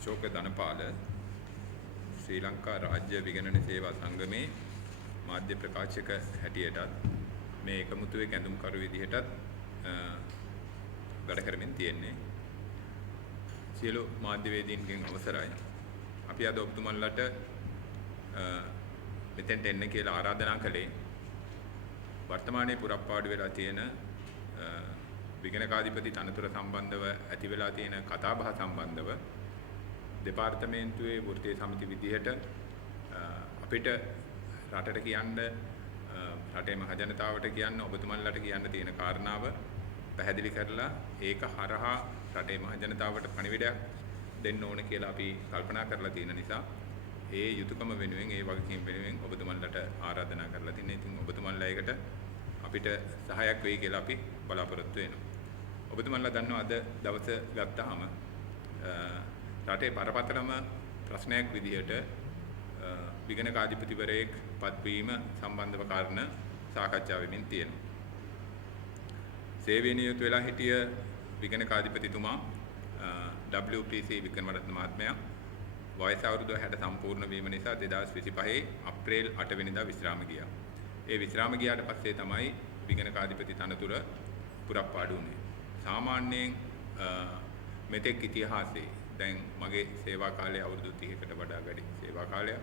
අශෝක ධනපාල ශ්‍රී ලංකා රාජ්‍ය විගණන සේවා සංගමේ මාධ්‍ය ප්‍රකාශක හැටියටත් මේ එකමුතුවේ කැඳුම්කරු විදිහටත් වැඩ කරමින් තියෙන්නේ. සියලු මාධ්‍යවේදීන්ගෙන් අවසරයි. අපි අද ඔබතුමන්ලට මෙතෙන්ට එන්න කියලා ආරාධනා කළේ වර්තමානයේ පුරප්පාඩු වෙලා තියෙන විගණකාධිපති තනතුර සම්බන්ධව ඇති වෙලා තියෙන කතාබහ සම්බන්ධව දෙපාර්තමේන්තුවේ වෘත්තීය සමිති විදිහට අපිට රටට කියන්න රටේ මහජනතාවට කියන්න ඔබතුමන්ලට කියන්න තියෙන කාරණාව පැහැදිලි කරලා ඒක හරහා රටේ මහජනතාවට පණිවිඩයක් දෙන්න ඕන කියලා අපි කල්පනා කරලා තියෙන නිසා ඒ යුතුයකම වෙනුවෙන් ඒ වගකීම් වෙනුවෙන් ඔබතුමන්ලට ආරාධනා කරලා තින්නේ. ඉතින් ඔබතුමන්ලා ඒකට අපිට සහායක් වෙයි කියලා අපි බලාපොරොත්තු වෙනවා. ඔබතුමන්ලා දන්නවා අද දවස ගත්තාම රටේ බරපතලම ප්‍රශ්නයක් විදිහට විගණකාධිපතිවරයෙක් පත්වීම සම්බන්ධව කාරණා සාකච්ඡා වෙමින් තියෙනවා. සේවයේ නියුත් වෙලා හිටිය විගණකාධිපතිතුමා WPC වික්‍රමරත්න මහත්මයා වයස අවුරුදු 60 සම්පූර්ණ වීම නිසා 2025 අප්‍රේල් 8 වෙනිදා විශ්‍රාම ගියා. ඒ විශ්‍රාම ගියාට පස්සේ තමයි විගණකාධිපති තනතුර පුරප්පාඩු වුණේ. සාමාන්‍යයෙන් මෙතෙක් ඉතිහාසයේ දැන් මගේ සේවා කාලය අවුරුදු 30කට වඩා වැඩි සේවා කාලයක්.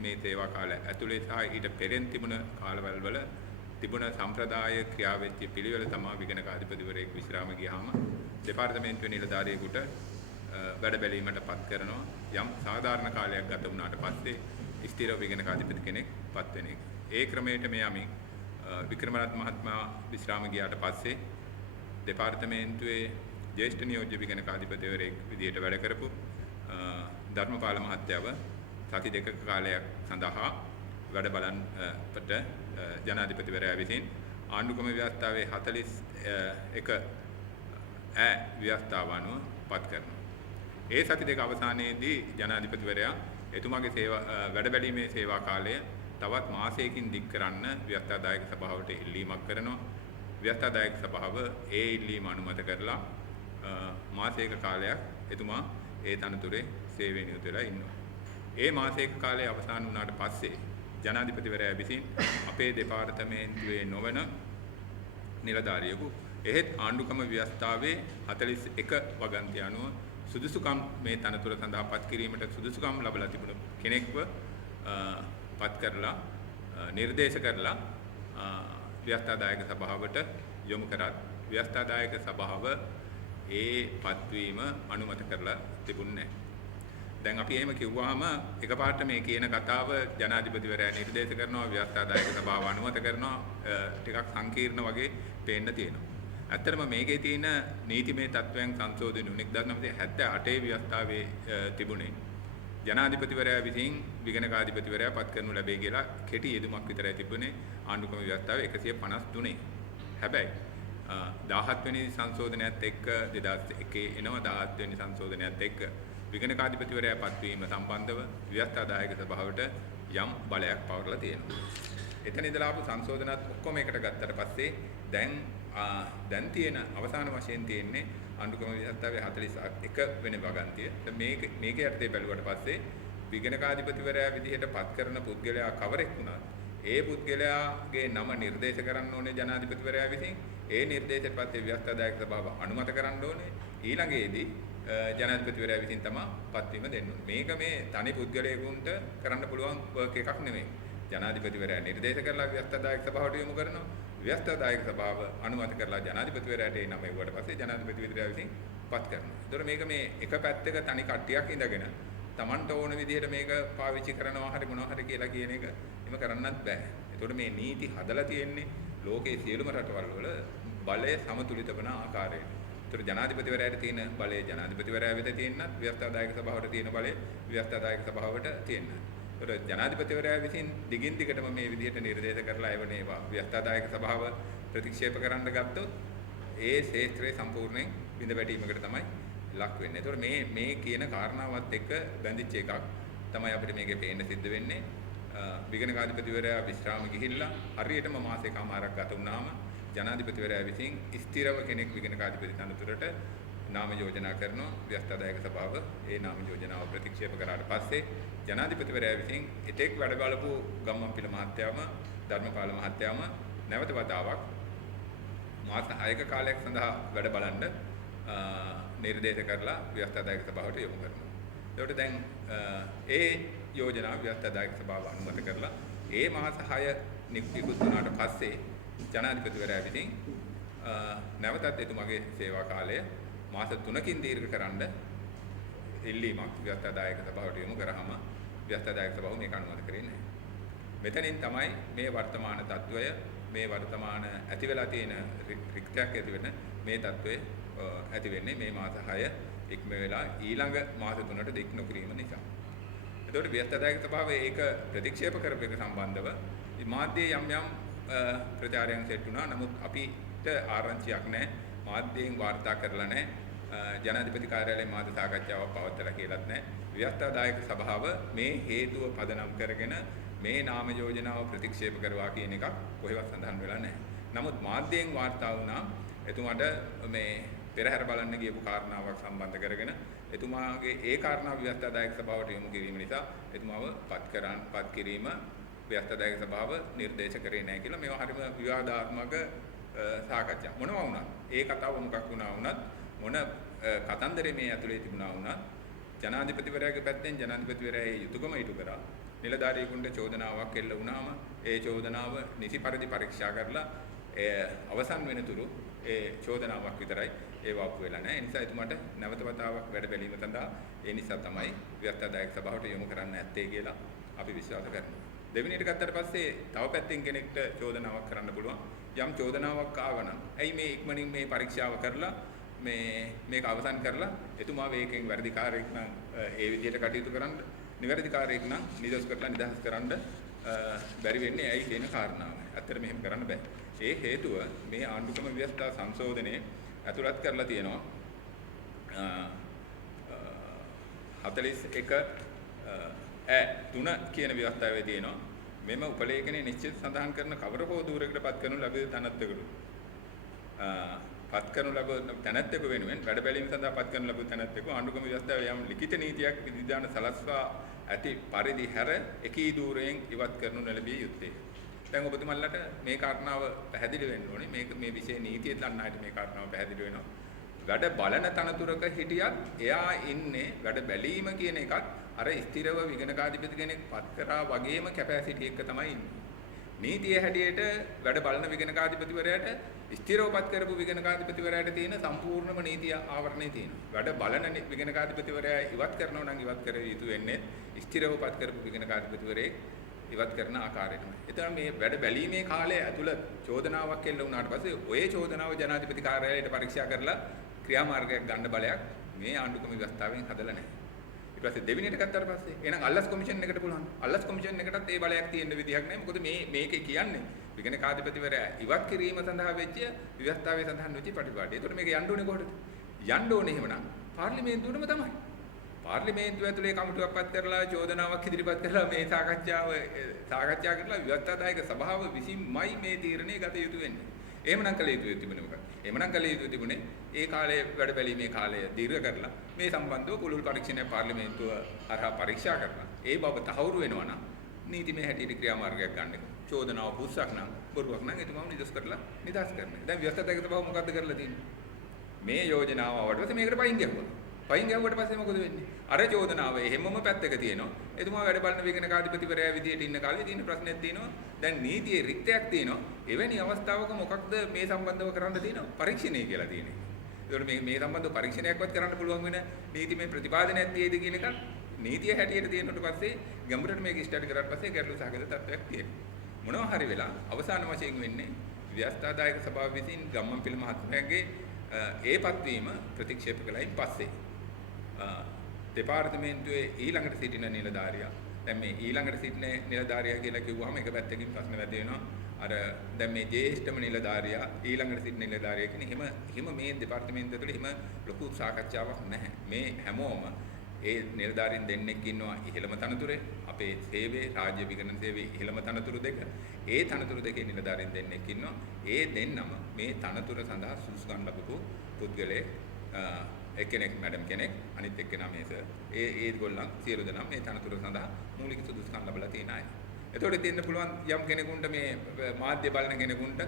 මේ සේවා කාලය ඇතුලේ සහ ඊට පෙරෙන් තිබුණ කාලවල වල තිබුණ සම්ප්‍රදාය ක්‍රියාවෙච්ච පිළිවෙල තමයි විගණකාධිපතිවරයෙක් විශ්‍රාම ගියාම දෙපාර්තමේන්තුවේ නිලධාරියෙකුට වැඩ බැලීමට පත් කරනවා. යම් සාධාරණ කාලයක් ගත වුණාට පස්සේ ස්ථිර විගණකාධිපති කෙනෙක් පත් වෙන එක. ඒ ක්‍රමයට මේ යමින් වික්‍රමරත්න මහත්මයා විශ්‍රාම ගියාට පස්සේ දෙපාර්තමේන්තුවේ ජ්‍යෙෂ්ඨ නියෝජ්‍ය විගණකාධිපතිවරයෙක් විදියට වැඩ කරපු ධර්මපාල මහත්තයව සති දෙකක කාලයක් සඳහා වැඩ බලන්නට ජනාධිපතිවරයා විසින් ආණ්ඩුක්‍රම ව්‍යවස්ථාවේ 41 ව්‍යවස්ථාව අනුව පත් කරනවා. ඒ සති දෙක අවසානයේදී ජනාධිපතිවරයා එතුමාගේ වැඩ බැලීමේ සේවා කාලය තවත් මාසයකින් දික් කරන්න ව්‍යවස්ථාදායක සභාවට ඉල්ලීමක් කරනවා. ව්‍යවස්ථාදායක සභාව ඒ ඉල්ලීම අනුමත කරලා මාසයක කාලයක් එතුමා ඒ තනතුරේ සේවයේ නියුත් වෙලා ඉන්නවා. ඒ මාසයක කාලය අවසන් වුණාට පස්සේ ජනාධිපතිවරයා විසින් අපේ දෙපාර්තමේන්තුවේ නොවන නිලධාරියෙකු එහෙත් ආණ්ඩුක්‍රම ව්‍යවස්ථාවේ 41 වගන්ති අනුව සුදුසුකම් මේ තනතුර සඳහා පත් කිරීමට සුදුසුකම් ලැබලා තිබුණු කෙනෙක්ව පත් කරලා නිර්දේශ කරලා ව්‍යවස්ථාදායක සභාවට යොමු කරත් ව්‍යවස්ථාදායක සභාව ඒ පත්වීම අනුමත කරලා තිබුණේ නැහැ. දැන් අපි එහෙම කිව්වහම එකපාරට මේ කියන කතාව ජනාධිපතිවරයා නිර්දේශ කරනවා ව්‍යවස්ථාදායක සභාව අනුමත කරනවා ටිකක් සංකීර්ණ වගේ පේන්න තියෙනවා. ඇත්තටම මේකේ තියෙන නීතිමය තත්වයන් සංශෝධන 1978 ව්‍යවස්ථාවේ තිබුණේ ජනාධිපතිවරයා විසින් විගණකාධිපතිවරයා පත් කරනු ලැබේ කියලා කෙටි යෙදුමක් විතරයි තිබුණේ ආණ්ඩුක්‍රම ව්‍යවස්ථාවේ 153. හැබැයි 17 වෙනි සංශෝධනයත් එක්ක 2001 එනවා 17 වෙනි සංශෝධනයත් එක්ක විගණකාධිපතිවරයා පත්වීම සම්බන්ධව ව්‍යවස්ථාදායක සභාවට යම් බලයක් පවරලා තියෙනවා. එතන ඉඳලා ආපු සංශෝධනත් ඔක්කොම එකට ගත්තට පස්සේ දැන් තියෙන අවසාන වශයෙන් තියෙන්නේ ආණ්ඩුක්‍රම ව්‍යවස්ථාවේ 41 වෙනි වගන්තිය. මේක යටතේ බැලුවට පස්සේ විගණකාධිපතිවරයා විදිහට පත් කරන පුද්ගලයා කවරෙක් වුණත් ඒ පුද්ගලයාගේ නම නිර්දේශ කරන්න ඕනේ ජනාධිපතිවරයා විසින්. ඒ නිර්දේශයට පස්සේ ව්‍යවස්ථාදායක සභාව අනුමත කරන්න ඕනේ. ඊළඟේදී ජනාධිපතිවරයා විසින් තමයි පත්වීම දෙන්න ඕනේ. මේක මේ තනි පුද්ගලයෙකුට කරන්න පුළුවන් වර්ක් එකක් නෙමෙයි. ජනාධිපතිවරයා නිර්දේශ කරලා ව්‍යවස්ථාදායක සභාවට යොමු කරනවා. ව්‍යවස්ථාදායක සභාව අනුමත කරලා ජනාධිපතිවරයාට ඒ නම එවුවට පස්සේ ජනාධිපතිවරයා විසින් පත් කරනවා. ඒතකොට මේක මේ එක පැත්තක තනි කට්ටියක් ඉඳගෙන Tamanට ඕන විදිහට මේක පාවිච්චි කරනවා හරි මොනවා හරි කියලා කියන එක එහෙම කරන්නත් බෑ. ඒතකොට මේ නීති හදලා තියෙන්නේ ලෝකයේ සියලුම රටවල් වල බලය සමතුලිත වන ආකාරයට. ඒතර ජනාධිපතිවරයාට තියෙන බලය ජනාධිපතිවරයා වෙත තියෙනත් ව්‍යවස්ථාදායක සභාවට තියෙන බලය ව්‍යවස්ථාදායක සභාවට තියෙනත්. ඒතර ජනාධිපතිවරයා විසින් දිගින් දිගටම මේ විදිහට නිර්දේශ කරලා එවනේවා ව්‍යවස්ථාදායක සභාව ප්‍රතික්ෂේප කරන්න ගත්තොත් ඒ ක්ෂේත්‍රයේ සම්පූර්ණයෙන් බිඳ වැටීමකට තමයි ලක් වෙන්නේ. ඒතර මේ කියන කාරණාවත් එක්ක බැඳිච්ච එකක් තමයි අපිට මේකේ පේන්න සිද්ධ වෙන්නේ. විගණකාධිපතිවරයා විශ්‍රාම ගිහිල්ලා හරියටම මාසයකමාරක් ගත වුණාම ජනාධිපතිවරයා විසින් ස්ථිරව කෙනෙක් විගණකාධිපති තනතුරට නාම යෝජනා කරනවා ව්‍යවස්ථාදායක සභාව ඒ නාම යෝජනාව ප්‍රතික්ෂේප කරාට පස්සේ ජනාධිපතිවරයා විසින් එතෙක් වැඩ බලපු ගම්මන්පිල මහත්තයාම ධර්මපාල මහත්තයාම නැවත වතාවක් මාස 6ක කාලයක් සඳහා වැඩ බලන්න නිර්දේශ කරලා ව්‍යවස්ථාදායක සභාවට යොමු කරනවා. ඒකට දැන් ඒ යෝජනාව ව්‍යවස්ථාදායක සභාව අනුමත කරලා ඒ මාස 6 නිකුත් වුණාට පස්සේ ජනාධිපතිවරයා විසින් නැවතත් එතුමාගේ සේවා කාලය මාස 3කින් දීර්ඝ කරන්න ඉල්ලීමක් ව්‍යවස්ථාදායක සභාවට යොමු කරාම ව්‍යවස්ථාදායක සභාව මේක අනුමත කරේ නැහැ. මෙතනින් තමයි මේ වර්තමාන තත්වය මේ වර්තමාන ඇති වෙලා තියෙන රික්තයක් ඇති වෙන මේ තත්වය ඇති වෙන්නේ මේ මාස 6 ඉක්ම වෙලා ඊළඟ මාස 3ට දික් නොකිරීම නිසා. එතකොට ව්‍යවස්ථාදායක සභාවේ ඒක ප්‍රතික්ෂේප කරපු එක සම්බන්ධව මාධ්‍යයේ යම් යම් ප්‍රචාරයන් සෙට් වුණා. නමුත් අපිට ආරංචියක් නැහැ. මාධ්‍යයෙන් වාර්තා කරලා නැහැ. ජනාධිපති කාර්යාලයේ මාධ්‍ය සාකච්ඡාවක් පවත්වලා කියලාත් නැහැ. ව්‍යවස්ථාදායක සභාව මේ හේතුව පදනම් කරගෙන මේ නාම යෝජනාව ප්‍රතික්ෂේප කරවා කියන එකක් කොහෙවත් සඳහන් වෙලා නැහැ. නමුත් මාධ්‍යයෙන් වාර්තා වුණා එතුමාට මේ පෙරහැර බලන්න ගියපු කාරණාවක් සම්බන්ධ කරගෙන එතුමාගේ ඒ කාරණාව ව්‍යවස්ථාදායක සභාවට යොමු කිරීම නිසා එතුමාව පත් කිරීම ව්‍යවස්ථාදායක සභාව නිර්දේශ කරේ නැහැ කියලා මේවා හරිම විවාදාත්මක සාකච්ඡා. මොනවා වුණත් ඒ කතාව මොකක් වුණා වුණත් මොන කතන්දරේ මේ ඇතුලේ තිබුණා වුණත් ජනාධිපතිවරයාගේ පැත්තෙන් ජනාධිපතිවරයා ඒ යුතුයකම ඉටු කරා. නිලධාරියෙකුට චෝදනාවක් එල්ල වුණාම ඒ චෝදනාව නිසි පරිදි පරීක්ෂා කරලා අවසන් වෙනතුරු ඒ චෝදනාවක් විතරයි ඒ වාප්පු වෙලා නැහැ. ඒ නිසා එතුමාට නැවත වතාවක් වැඩ බැලීම සඳහා ඒ නිසා තමයි ව්‍යවස්ථාදායක සභාවට යොමු කරන්න ඇත්තේ කියලා අපි විශ්වාස කරනවා. දෙවෙනියට ගත්තට පස්සේ තව පැත්තෙන් කෙනෙක්ට චෝදනාවක් කරන්න පුළුවන්. යම් චෝදනාවක් ආවනම් ඇයි මේ ඉක්මනින් මේ පරීක්ෂාව කරලා මේක අවසන් කරලා එතුමා මේකෙන් වැඩිකාරයෙක් නම් ඒ විදිහට කටයුතු කරන්න නිවැරදිකාරයෙක් නම් නිදොස් කරලා නිදහස් කරන්න බැරි වෙන්නේ ඇයි කියන කාරණාව. ඇත්තට මෙහෙම කරන්න බෑ. ඒ හේතුව මේ ආණ්ඩුක්‍රම ව්‍යවස්ථා සංශෝධනයේ ඇතුළත් කරලා තියෙනවා 41 කියන ව්‍යවස්ථාවේ තියෙනවා මෙම උපලේඛනයේ නිශ්චිත සඳහන් කරන කවර හෝ දූරයකටපත් කරනු ලැබෙන තනත්තෙකුට පත් කරනු ලැබෙන තනත්තෙකු වෙනුවෙන් වැඩ බැලීම සඳහා පත් කරනු ලැබෙන තනත්තෙකු ආණ්ඩුක්‍රම ව්‍යවස්ථාවේ යම් ලිඛිත නීතියක් විධිවිධාන සලස්වා ඇති පරිදි හැර එකී දූරයෙන් ඉවත් කරනු ලැබිය යුත්තේ. දැන් ඔබතුමන්ලට මේ කාරණාව පැහැදිලි වෙන්න ඕනේ. මේ විශේෂ නීතිය දන්න අයට මේ කාරණාව පැහැදිලි වෙනවා. වැඩ බලන තනතුරක හිටියත් එයා ඉන්නේ වැඩ බැලීම කියන එකත් අර ස්ථිරව විගණකාධිපති කෙනෙක් පත් කරා වගේම කැපැසිටි එක තමයි ඉන්නේ. නීතිය හැටියට වැඩ බලන විගණකාධිපතිවරයාට ස්ථිරව පත් කරපු විගණකාධිපතිවරයාට තියෙන සම්පූර්ණම නීතිය ආවරණය තියෙනවා. වැඩ බලන විගණකාධිපතිවරයා ඉවත් කරනවා නම් ඉවත් කර යුතු වෙන්නේ ස්ථිරව පත් කරපු විගණකාධිපතිවරයෙක් ඉවත් කරන ආකාරයටම. එතන මේ වැඩ බැලීමේ කාලය ඇතුළත චෝදනාවක් එල්ල වුණාට පස්සේ ඔය චෝදනාව ජනාධිපති කාර්යාලයට පරීක්ෂා කරලා ක්‍රියාමාර්ගයක් ගන්න බලයක් මේ ආණ්ඩුක්‍රම ව්‍යවස්ථාවෙන් හදලා නැහැ. ඊට පස්සේ දෙවෙනියට ගත්තාට පස්සේ එහෙනම් අල්ලස් කොමිෂන් එකට පුළුවන්. අල්ලස් කොමිෂන් එකටත් ඒ බලයක් තියෙන්න විදිහක් නැහැ. මොකද මේකේ කියන්නේ විගණකාධිපතිවරයා ඉවත් කිරීම සඳහා වෙච්ච ව්‍යවස්ථාවේ සඳහන් වෙච්ච ප්‍රතිපාඩිය. ඒකට මේක යන්න ඕනේ කොහොමද? යන්න ඕනේ එහෙමනම් පාර්ලිමේන්තුවටම තමයි. පාර්ලිමේන්තුව ඇතුලේ කමිටුවක් පත් කරලා චෝදනාවක් ඉදිරිපත් කරලා මේ සාකච්ඡා කරලා ව්‍යවස්ථාදායක සභාව විසින්මයි මේ තීරණය ගත යුතු වෙන්නේ. එහෙමනම් කළ යුතු තිබුණේ මොකක්ද? එහෙමනම් කළ යුතු තිබුණේ ඒ කාලයේ වැඩ බැලීමේ කාලය දීර්ඝ කරලා මේ සම්බන්ධව පුළුල් පරීක්ෂණය පාර්ලිමේන්තුව හරහා පරීක්ෂා කරලා ඒ බව තහවුරු වෙනවා නම් නීතිමය හැටියට ක්‍රියාමාර්ගයක් ගන්න එක. චෝදනාව පුස්සක් නම් බොරුවක් නම් එතුමාම නිදොස් කරලා නිදහස් කරන්න. දැන් ව්‍යවස්ථාදායක සභාව මොකද්ද කරලා තියෙන්නේ? මේ යෝජනාව ආවට පස්සේ මේකට පයින් ගැහුවා. පයින් ගැහුවට පස්සේ මොකද වෙන්නේ? අර චෝදනාව එහෙමම පැත්තක තියෙනවා. එතුමා වැඩ බලන විගණකාධිපතිවරයා විදියට ඉන්න කාලේ තියෙන ප්‍රශ්නයක් තියෙනවා. දැන් නීතියේ රික්තයක් තියෙනවා. එවැනි අවස්ථාවක මොකක්ද මේ සම්බන්ධව කරන්න තියෙනවා? පරීක්ෂණය කියලා තියෙනවා. ඒකට මේ සම්බන්ධව පරීක්ෂණයක්වත් කරන්න පුළුවන් වෙන නීතිමය ප්‍රතිපාදනයක් තියෙයිද කියන එක නීතිය හැටියට තියෙනකොට පස්සේ ගැඹුරට මේක ස්ටඩි කරාට පස්සේ ගැටලු සහගත තත්ත්වයක් තියෙනවා. මොනවා හරි වෙලා අවසාන වශයෙන් වෙන්නේ ව්‍යවස්ථාදායක සභාව විසින් ගම්මන්පිල මහත්මයාගේ ඒ පත්වීම ප්‍රතික්ෂේප කළයින් පස්සේ දෙපාර්තමේන්තුවේ ඊළඟට සිටින නිලධාරියා දැන් මේ ඊළඟට සිටින නිලධාරියා කියලා කිව්වහම එක පැත්තකින් ප්‍රශ්න වැද වෙනවා අර දැන් මේ ජ්‍යෙෂ්ඨම නිලධාරියා ඊළඟට සිටින නිලධාරියා කියන එහෙම මේ දෙපාර්තමේන්තුව තුළ එහෙම ලොකු සාකච්ඡාවක් නැහැ මේ හැමෝම ඒ නිලධාරීන් දෙන්නෙක් ඉන්නවා ඉහළම තනතුරේ අපේ සේවයේ රාජ්‍ය විගණන සේවයේ ඉහළම තනතුරු දෙක ඒ තනතුරු දෙකේ නිලධාරීන් දෙන්නෙක් ඉන්නවා ඒ දෙන්නම මේ තනතුර සඳහා සුසුකම් ලැබපු පුද්ගලයෙක් එක්කෙනෙක් මැඩම් කෙනෙක් අනිත් එක්කෙනා මේ සර්. ඒගොල්ලන් සියලු දෙනා මේ තනතුර සඳහා මූලික සුදුසුකම් ලැබලා තියෙන අය. එතකොට දෙන්න පුළුවන් යම් කෙනෙකුට මේ මාධ්‍ය බලන කෙනෙකුට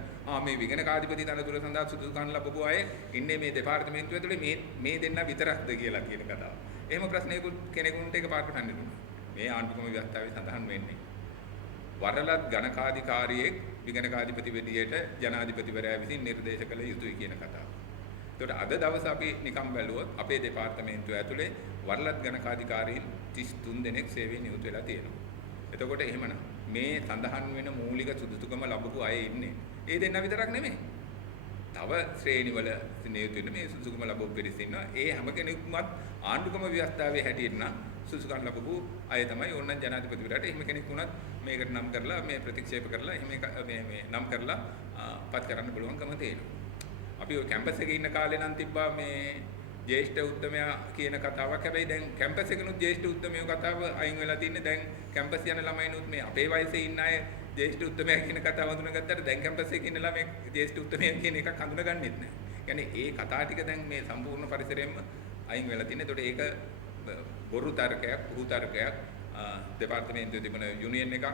මේ විගණකාධිපති තනතුර සඳහා සුදුසුකම් ලැබපු අය ඉන්නේ මේ දෙපාර්තමේන්තුව ඇතුලේ මේ දෙන්න විතරක්ද කියලා කියන කතාව. එහෙම ප්‍රශ්නයකුත් කෙනෙකුට එකපාරට හඳුනන. මේ ආණ්ඩුක්‍රම ව්‍යවස්ථාවේ සඳහන් වෙන්නේ වරලත් ගණකාධිකාරියෙක් විගණකාධිපති වෙදියට ජනාධිපතිවරයා විසින් නිර්දේශ කළ යුතුයි කියන කතාව. එතකොට අද දවස් අපි නිකම් බැලුවොත් අපේ දෙපාර්තමේන්තුව ඇතුලේ වරලත් ගණකාධිකාරීන් 33 දෙනෙක් සේවයේ නියුත් වෙලා තියෙනවා. එතකොට එහෙමනම් මේ සඳහන් වෙන මූලික සුදුසුකම ලැබපු අය ඉන්නේ. ඒ දෙන්න විතරක් නෙමෙයි. තව ශ්‍රේණිවල නියුත් වෙන මේ සුදුසුකම ලැබපු පිරිස ඉන්නවා. ඒ හැම කෙනෙකුමත් ආණ්ඩුක්‍රම ව්‍යවස්ථාවේ හැටියට නම් සුදුසුකම් ලැබපු අය තමයි ඕනනම් ජනාධිපතිවරයාට එහෙම කෙනෙක් වුණත් මේකට නම් කරලා මේ ප්‍රතික්ෂේප කරලා එහෙම මේ නම් කරලා පත් කරන්න පුළුවන්කම තියෙනවා. අපි ඔය කැම්පස් එකේ ඉන්න කාලේ නම් තිබ්බා මේ ජ්‍යෙෂ්ඨ උද්දමයා කියන කතාවක්. හැබැයි දැන් කැම්පස් එකනොත් ජ්‍යෙෂ්ඨ උද්දමයෝ කතාව අයින් වෙලා තින්නේ. දැන් කැම්පස් යන ළමයිනුත් මේ අපේ වයසේ ඉන්න අය ජ්‍යෙෂ්ඨ උද්දමයා කියන කතාව හඳුනාගත්තට දැන් කැම්පස් එකේ ඉන්න ළමයි ජ්‍යෙෂ්ඨ උද්දමයා කියන එකක් හඳුනාගන්නෙත් නැහැ. يعني ඒ කතා ටික දැන් මේ සම්පූර්ණ පරිසරයෙන්ම අයින් වෙලා තින්නේ. ඒතකොට ඒක බොරු තර්කයක්, පුරු තර්කයක් දෙපාර්තමේන්තුවේ තිබුණ යුනියන් එකක්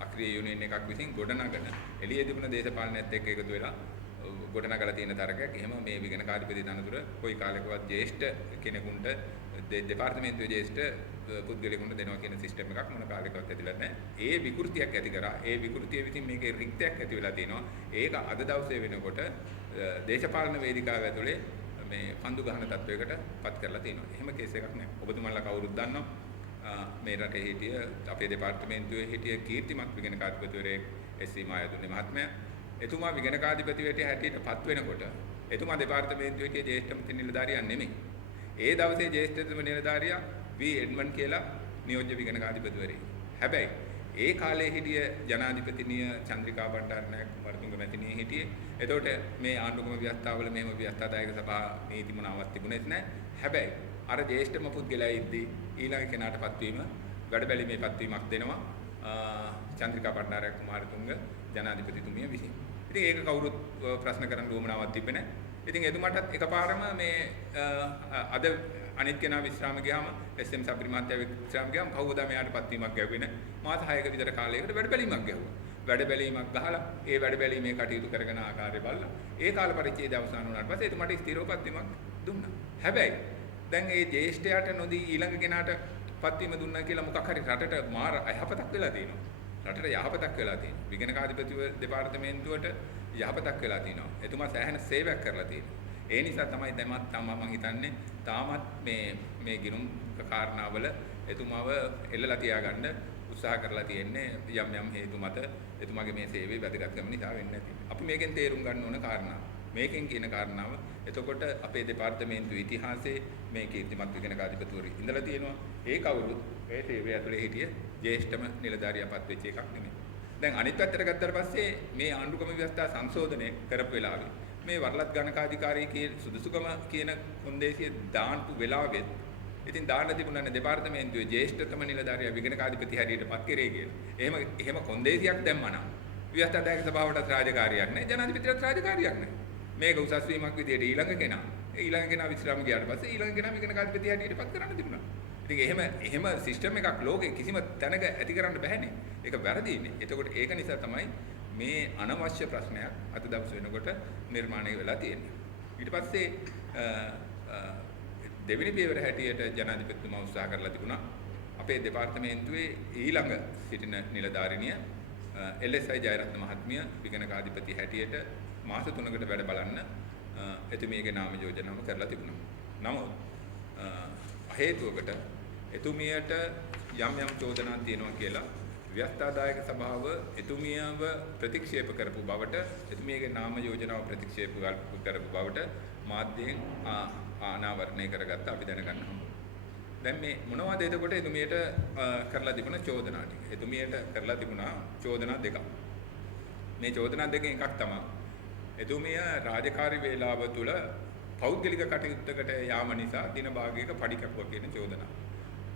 අක්‍රීය යුනියන් එකක් විසින් ගොඩනගන එළියේ තිබුණ දේශපාලනයත් එක්ක එකතු වෙලා ගොඩනගලා තියෙන තරගයක්. එහෙම මේ විගණකාධිපති තනතුර කොයි කාලයකවත් ජ්‍යෙෂ්ඨ කෙනෙකුට දෙපාර්තමේන්තුවේ ජ්‍යෙෂ්ඨ පුද්ගලයෙකුට දෙනවා කියන සිස්ටම් එකක් මොන කාලයකවත් ඇතිලා නැහැ. ඒ විකෘතියක් ඇති කරා. ඒ විකෘතිය විසින් මේකේ රික්තයක් ඇති වෙලා තියෙනවා. ඒක අද දවසේ වෙනකොට දේශපාලන වේදිකාව ඇතුලේ මේ පන්දු ගහන තත්වයකට පත් කරලා තියෙනවා. එහෙම කේස් එකක් නැහැ. ඔබතුමාලා කවුරුත් දන්නවා මේ රටේ හිටිය අපේ දෙපාර්තමේන්තුවේ හිටිය කීර්තිමත් විගණකාධිපතිවරයෙක් එස්.සී. මායදුන්නේ මහත්මයා. එතුමා විගණකාධිපතිවරයාට හැටියට පත් වෙනකොට එතුමා දෙපාර්තමේන්තුවේ හිටිය ජ්‍යෙෂ්ඨම නිලධාරියා නෙමෙයි. ඒ දවසේ ජ්‍යෙෂ්ඨතම නිලධාරියා වී එඩ්මන්ඩ් කියලා නියෝජ්‍ය විගණකාධිපතිවරයෙක්. හැබැයි ඒ කාලේ හිටිය ජනාධිපතිනිය චන්ද්‍රිකා බණ්ඩාරනායක කුමාරතුංග මැතිණිය හිටියේ. එතකොට මේ ආණ්ඩුක්‍රම ව්‍යවස්ථාවල මෙහෙම ව්‍යවස්ථාදායක සභා නීති මොනවත් තිබුණෙත් නැහැ. හැබැයි අර ජ්‍යෙෂ්ඨම පුද්ගලයා ඉද්දී ඊළඟ කෙනාට පත්වීම වැඩබැලීමේ පත්වීමක් දෙනවා චන්ද්‍රිකා බණ්ඩාරනායක කුමාරතුංග ජනාධිපතිතුමිය විසින්. ඉතින් ඒක කවුරුත් ප්‍රශ්න කරන්න උවමනාවක් තිබෙන්නේ නැහැ. ඉතින් එතුමාටත් එකපාරම මේ අද අනිත් කෙනා විශ්‍රාම ගියාම එස්.එම්. සබ්රි මහත්තයා විශ්‍රාම ගියාම කවුද මෙයාට පත්වීමක් ගැව්වේ නැහැ. මාස 6ක විතර කාලයකට වැඩබැලීමක් ගැව්වා. වැඩබැලීමක් ගහලා ඒ වැඩබැලීමේ කටයුතු කරගෙන ආකාරය බලලා ඒ කාල පරිච්ඡේදය අවසන් වුණාට පස්සේ එතුමාට ස්ථිරව පත්වීමක් දුන්නා. හැබැයි දැන් ඒ ජ්‍යෙෂ්ඨයාට නොදී ඊළඟ කෙනාට පත්වීම දුන්නා කියලා මොකක් හරි රටට මාර අයහපතක් වෙලා තියෙනවා. රටට යහපතක් වෙලා තියෙනවා. විගණකාධිපති දෙපාර්තමේන්තුවට යහපතක් වෙලා තියෙනවා. එතුමා සෑහෙන සේවයක් කරලා තියෙනවා. ඒ නිසා තමයි දැන්වත් මම හිතන්නේ තාමත් මේ ගිණුම් කාරණාවල එතුමාව එල්ලලා තියාගන්න උත්සාහ කරලා තියෙන්නේ යම් යම් හේතු මත එතුමාගේ මේ සේවයේ වැදගත්කම නිසා වෙන්නේ නැති. අපි මේකෙන් තේරුම් ගන්න ඕන කාරණා. මේකෙන් කියන කාරණාව එතකොට අපේ දෙපාර්තමේන්තු ඉතිහාසයේ මේ කීර්තිමත් විගණකාධිපතිවරු ඉඳලා තියෙනවා. ඒ කවුරුත් ඒ සේවය ඇතුලේ හිටිය ජ්‍යෙෂ්ඨම නිලධාරියාපත් වෙච්ච එකක් නෙමෙයි. දැන් අනිත් පැත්තට ගත්තාට පස්සේ මේ ආණ්ඩුක්‍රම ව්‍යවස්ථා සංශෝධනය කරපු වෙලාවේ මේ වරලත් ගණකාධිකාරී කියන සුදුසුකම කියන කොන්දේසිය දාන්පු වෙලාවෙත් ඉතින් දාන්න තිබුණානේ දෙපාර්තමේන්තුවේ ජ්‍යෙෂ්ඨතම නිලධාරියා විගණකාධිපති හැටියට පත් කරේ කියලා. එහෙම කොන්දේසියක් දැම්මා නම් ව්‍යවස්ථාදායක සභාවටත් රාජකාරියක් නැහැ, ජනාධිපතිටත් රාජකාරියක් නැහැ. මේක උසස් වීමක් විදියට ඊළඟ කෙනා විශ්‍රාම ගියාට පස්සේ ඊළඟ කෙනා විගණකාධිපති හැටියට පත් කරන්න තිබුණා. ඉතින් එහෙම සිස්ටම් එකක් ලෝකේ කිසිම තැනක ඇති කරන්න බෑනේ. ඒක වැරදිනේ. එතකොට ඒක නිසා තමයි මේ අනවශ්‍ය ප්‍රශ්නයක් අද දවස් වෙනකොට නිර්මාණය වෙලා තියෙන්නේ. ඊට පස්සේ දෙවෙනි පියවර හැටියට ජනාධිපතිතුමා උත්සාහ කරලා තිබුණා අපේ දෙපාර්තමේන්තුවේ ඊළඟ සිටින නිලධාරිනිය එල්.එස්.ආයි ජයරත්න මහත්මිය විගණකාධිපති හැටියට මාස 3කට වැඩ බලන්න එතුමියගේ නාම යෝජනාව කරලා තිබුණා. නමුත් හේතුවකට එතුමියට යම් චෝදනා තියෙනවා කියලා ව්‍යවස්ථාදායක සභාව එතුමියව ප්‍රතික්ෂේප කරපු බවට එතුමියගේ නාම යෝජනාව ප්‍රතික්ෂේප කරපු බවට මාධ්‍යයෙන් අනාවරණය කරගත්ත අපි දැනගන්න හම්බුනේ. දැන් මේ මොනවද එතකොට එතුමියට කරලා තිබුණ චෝදනා ටික. එතුමියට කරලා තිබුණා චෝදනා දෙකක්. මේ චෝදනා දෙකෙන් එකක් තමයි එතුමිය රාජකාරී වේලාව තුල පෞද්ගලික කටයුත්තකට යාම නිසා දින භාගයක පඩි කැපුවා කියන චෝදනාව.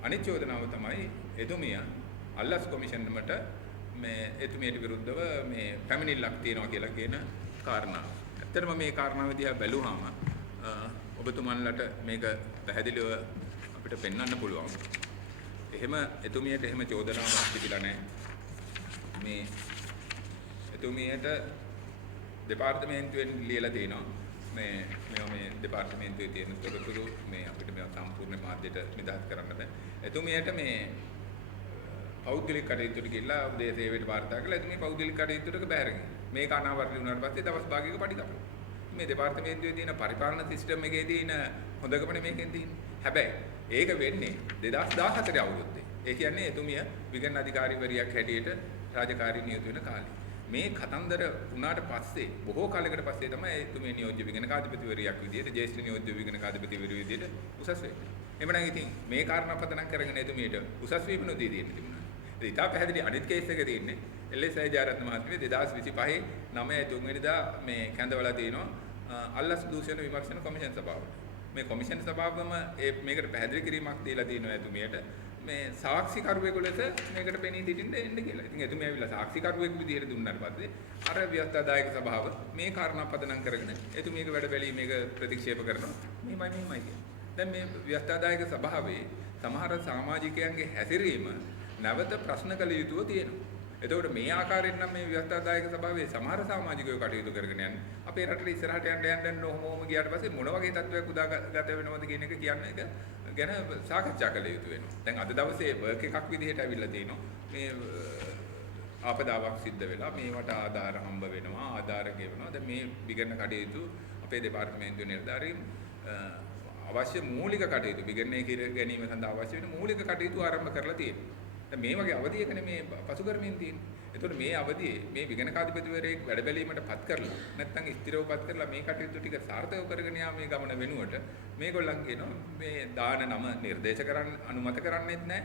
අනිත් චෝදනාව තමයි එතුමිය අල්ලස් කොමිෂන්කට මේ එතුමියට විරුද්ධව මේ පැමිණිල්ලක් තියනවා කියලා කියන කාරණාව. ඇත්තටම මේ කාරණාව දිහා බැලුවාම ඔබතුමන්ලට මේක පැහැදිලිව අපිට පෙන්වන්න පුළුවන්. එහෙම එතුමියට එහෙම චෝදනාවක් තිබිලා නැහැ. මේ එතුමියට දෙපාර්තමේන්තුවෙන් ලියලා තිනවා. මේ දෙපාර්තමේන්තුවේ තියෙන තොරතුරු මේ අපිට මේවා සම්පූර්ණ මාධ්‍යයට නිදහස් කරන්න බෑ. එතුමියට මේ පෞද්ගලික කටයුතුට ගිහිල්ලා උදේ සේවයට වාර්තා කළා. එතුමිය පෞද්ගලික කටයුතුටක බැහැර ගියා. මේක අනාවරණය වුණාට පස්සේ දවස් භාගයක පඩි කපනවා. මේ දෙපාර්තමේන්තුවේ තියෙන පරිපාලන සිස්ටම් එකේ තියෙන හොඳකමනේ මේකෙන් තියෙන්නේ. හැබැයි ඒක වෙන්නේ 2014 අවුරුද්දේ. ඒ කියන්නේ එතුමිය විගණන අධිකාරීවරියක් හැටියට රාජකාරී නියුතු වෙන කාලේ. මේ කතන්දර වුණාට පස්සේ බොහෝ කාලයකට පස්සේ තමයි එතුමිය නියෝජ්‍ය විගණකාධිපතිවරියක් විදිහට ජ්‍යෙෂ්ඨ නියෝජ්‍ය විගණකාධිපතිවරිය විදිහට උසස් වෙන්නේ. එhmenan ඉතින් මේ කාරණා පදනම් කරගෙන එතුමියට උසස් වීම නොදී දෙන්න තිබුණා. ඒ ඉතා පැහැදිලි අනිත් කේස් එක තියෙන්නේ එල්.එස්.ආයි ජයරත්න මහත්මිය 2025 9 3 වෙනිදා මේ කැඳවලා තිනවා අල්ලස් දූෂණ විමර්ශන කොමිෂන් සභාවට. මේ කොමිෂන් සභාවම මේකට පැහැදිලි කිරීමක් දීලා තිනවා එතුමියට මේ සාක්ෂිකරුවෙකු ලෙස මේකට පෙනී සිටින්න එන්න කියලා. ඉතින් එතුමිය ඇවිල්ලා සාක්ෂිකරුවෙකු විදිහට දුන්නාට පස්සේ අර ව්‍යවස්ථාදායක සභාව මේ කාරණා පදනම් කරගෙන එතුමියගේ වැඩ බැලීම මේක ප්‍රතික්ෂේප කරනවා. මෙහෙමයි කියන්නේ. දැන් මේ ව්‍යවස්ථාදායක සභාවේ සමහර සමාජිකයන්ගේ හැසිරීම නැවත ප්‍රශ්න කළ යුතුව තියෙනවා. එතකොට මේ ආකාරයෙන් නම් මේ ව්‍යවස්ථාදායක සභාවේ සමහර සමාජිකයෝ කටයුතු කරගෙන යන්නේ අපේ රටේ ඉස්සරහට යන්න ඔහොම ගියාට පස්සේ මොන වගේ තත්ත්වයක් උදාගත වෙනවද කියන එක කියන්න එක ගැන සාකච්ඡා කළ යුතු වෙනවා. දැන් අද දවසේ වර්ක් එකක් විදිහට ඇවිල්ලා තිනවා. මේ ආපදාවක් සිද්ධ වෙලා මේවට ආධාර හම්බ වෙනවා, ආධාර ගෙවනවා. දැන් මේ විගණන කටයුතු අපේ දෙපාර්තමේන්තුවේ නිලධාරීන් අවශ්‍ය මූලික කටයුතු විගණනය කර ගැනීම සඳහා අවශ්‍ය වෙන මූලික කටයුතු ආරම්භ කරලා තියෙනවා. දැන් මේ වගේ අවධියකනේ මේ පසුකරමින් තියෙන්නේ. එතකොට මේ අවධියේ මේ විගණකාධිපතිවරයෙක් වැඩ බැලීමට පත් කරලා නැත්නම් ස්ථිරව පත් කරලා මේ කටයුතු ටික සාර්ථකව කරගෙන යා මේ ගමන වෙනුවට මේගොල්ලන් කියනවා මේ දාන නම නිර්දේශ කරන්න අනුමත කරන්නේත් නැහැ.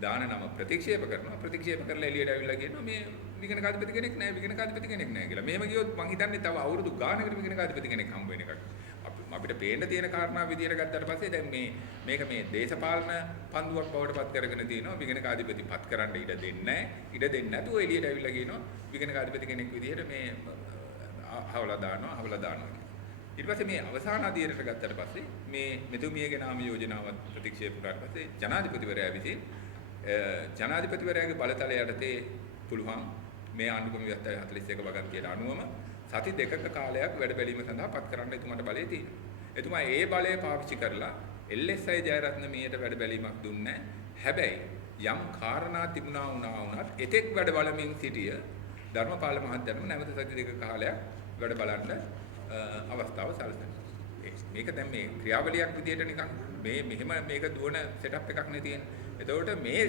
දාන නම ප්‍රතික්ෂේප කරනවා. ප්‍රතික්ෂේප කරලා එළියට ඇවිල්ලා කියනවා මේ විගණකාධිපති කෙනෙක් නැහැ, විගණකාධිපති කෙනෙක් නැහැ කියලා. මෙහෙම ගියොත් මං හිතන්නේ තව අවුරුදු ගානකට විගණකාධිපති කෙනෙක් හම්බ වෙන එකක්. අපිට පේන්න තියෙන කාරණා විදියට ගත්තාට පස්සේ දැන් මේක මේ දේශපාලන පන්දුවක් බවට පත් කරගෙන තියෙනවා. විගණකාධිපති පත් කරන්න ඉඩ දෙන්නේ නැහැ. ඉඩ දෙන්නේ නැතුව එළියට ඇවිල්ලා කියනවා විගණකාධිපති කෙනෙක් විදියට මේ හවලා දානවා ඊට පස්සේ මේ අවසාන අධීරයට ගත්තට පස්සේ මේ මෙතුමියගේ නාම යෝජනාවත් ප්‍රතික්ෂේප කරාට පස්සේ ජනාධිපතිවරයා විසින් ජනාධිපතිවරයාගේ බලතල යටතේ පුළුවන් මේ ආණ්ඩුක්‍රම ව්‍යවස්ථාවේ 41 වගක් කියලා අනුවම සති දෙකක කාලයක් වැඩ බැලීම සඳහා පත් කරන්න එතුමාට බලය තියෙනවා. එතුමා ඒ බලය පාවිච්චි කරලා එල්.එස්.ආයි ජයරත්න මීට වැඩ බැලීමක් දුන්නේ නැහැ. හැබැයි යම් කාරණා තිබුණා වුණත් එතෙක් වැඩ බලමින් සිටිය ධර්මපාල මහත්තයාට නැවත සති දෙකක කාලයක් වැඩ බලන්න අවස්ථාව සැලසෙනවා. මේක දැන් මේ ක්‍රියාවලියක් විදියට නිකන් මෙහෙම මේක දුවන සෙටප් එකක් නේ තියෙන්නේ. එතකොට මේ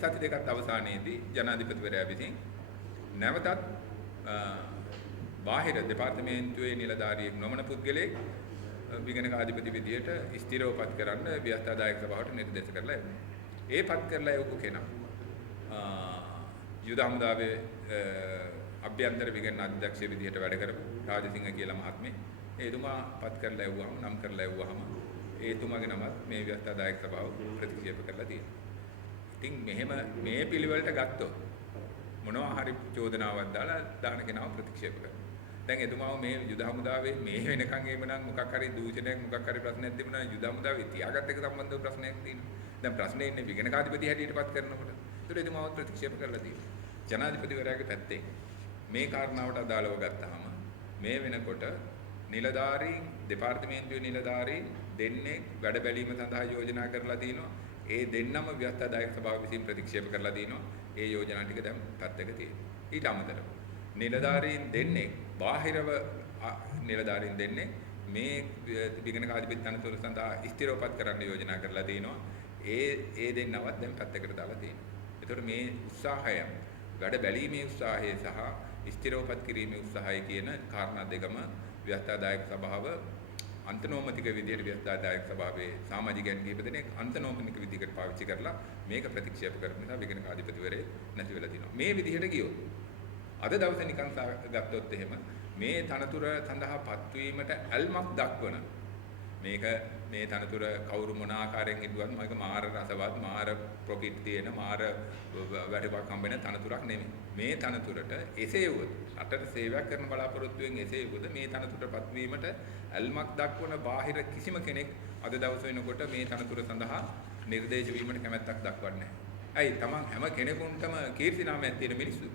සති දෙකත් අවසානයේදී ජනාධිපතිවරයා විසින් නැවතත් බාහිර දෙපාර්තමේන්තුවේ නිලධාරියෙක් නොවන පුද්ගලයෙක් විගණකාධිපති විදියට ස්ථිරව පත් කරන්න ව්‍යවස්ථාදායක සභාවට නිර්දේශ කරලා එවුවා. ඒ පත් කරලා එවපු කෙනා යුද හමුදාවේ අභ්‍යන්තර විගණන අධ්‍යක්ෂ විදියට වැඩ කරපු රාජසිංහ කියලා මහත්මේ එතුමා පත් කරලා එවුවාම නම් කරලා එවුවාම එතුමාගේ නමත් මේ ව්‍යවස්ථාදායක සභාව ප්‍රතික්ෂේප කරලා තියෙනවා. ඉතින් මෙහෙම මේ පිළිවෙලට ගත්තොත් මොනවා හරි චෝදනාවක් දාලා දාන කෙනාව ප්‍රතික්ෂේප කරනවා. දැන් එතුමාව මේ යුද හමුදාවේ මේ වෙනකන් එමනම් මොකක් හරි දූෂණයක් මොකක් හරි ප්‍රශ්නයක් තිබුණා යුද හමුදාවේ තියාගත්ත එක සම්බන්ධව ප්‍රශ්නයක් තියෙනවා. දැන් ප්‍රශ්නේ ඉන්නේ විගණකාධිපති හැටියට පත් කරනකොට. ඒතර එතුමාව ප්‍රතික්ෂේප කරලා තියෙනවා. ජනාධිපතිවරයාගේ පැත්තේ මේ කාරණාවට අදාළව ගත්තාම මේ වෙනකොට නිලධාරීන් දෙපාර්තමේන්තුවේ නිලධාරීන් දෙන්නේ වැඩ බැලීම සඳහා යෝජනා කරලා තිනවා. ඒ දෙන්නම ව්‍යවස්ථාදායක සභාව විසින් ප්‍රතික්ෂේප කරලා තිනවා. ඒ යෝජනා ටික දැන් පැත්තක තියෙනවා. ඊට අමතරව නිලධාරීන් දෙන්නේ බාහිරව නිලධාරීන් දෙන්නේ මේ විගණකාධිපති තනතුර සඳහා ස්ථිරවපත් කරන්න යෝජනා කරලා තිනවා. ඒ දෙන්නවත් දැන් පැත්තකට දාලා තියෙනවා. ඒතකොට මේ උත්සාහය වැඩ බැලීමේ උත්සාහය සහ ස්ථිරවපත් කිරීමේ උත්සාහය කියන කාරණා දෙකම ව්‍යවස්ථාදායක සභාව අන්තනෝමතික විදියට ව්‍යවස්ථාදායක සභාවේ සමාජිකයන් කීප දෙනෙක් අන්තනෝමතික විදිහකට පාවිච්චි කරලා මේක ප්‍රතික්ෂේප කරන නිසා විගණකාධිපතිවරේ නැති වෙලා තිනවා. මේ විදිහට ගියොත් අද දවසේ නිකන් ගත්තොත් එහෙම මේ තනතුර සඳහා පත්වීමට ඇල්මක් දක්වන මේක මේ තනතුර කවුරු මොන ආකාරයෙන් හිතුවත් මේක මාර රසවත් මාර ප්‍රොෆිට් තියෙන මාර වැඩිපක් හම්බ වෙන තනතුරක් නෙමෙයි. මේ තනතුරට එසේ වුවද රටට සේවයක් කරන බලාපොරොත්තුවෙන් එසේ වුවද මේ තනතුරටපත් වීමට ඇල්මක් දක්වන බාහිර කිසිම කෙනෙක් අද දවස වෙනකොට මේ තනතුර සඳහා නිර්දේශ වීමට කැමැත්තක් දක්වන්නේ නැහැ. ඇයි? තමන් හැම කෙනෙකුටම කීර්ති නාමයක් තියෙන මිනිස්සු.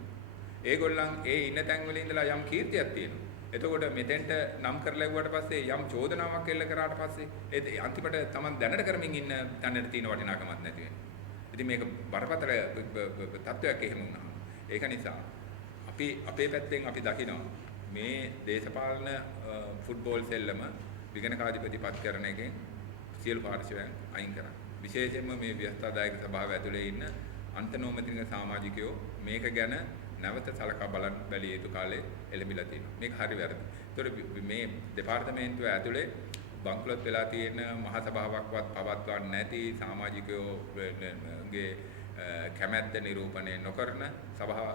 ඒගොල්ලන් ඒ ඉන්න තැන් වල ඉඳලා යම් කීර්තියක් තියෙනවා. එතකොට මෙතෙන්ට නම් කරලා ලැබුවට පස්සේ යම් චෝදනාවක් එල්ල කරාට පස්සේ ඒ අන්තිමට තමන් දැනට කරමින් ඉන්න තැනට තියෙන වටිනාකමක් නැති වෙනවා. ඉතින් මේක බරපතල තත්වයක් එහෙම වුණා. ඒක නිසා අපි අපේ පැත්තෙන් අපි දකිනවා මේ දේශපාලන ෆුට්බෝල් සෙල්ලම විගණකාධිපතිපත් කරන එකෙන් සියලු පාර්ශවයන් අයින් කරා. විශේෂයෙන්ම මේ ව්‍යවස්ථාදායක සභාව ඇතුලේ ඉන්න අන්තනෝමතික සමාජිකයෝ මේක ගැන නැවත සලකා බලන්න බැලිය යුතු කාලේ එළඹිලා තියෙනවා. මේක හරි වැරදි. ඒතකොට මේ දෙපාර්තමේන්තුව ඇතුලේ බංකුලොත් වෙලා තියෙන මහ සභාවක්වත් පවත්වන්නේ නැති සමාජිකයෝගේ කැමැත්ත නිරූපණය නොකරන සභා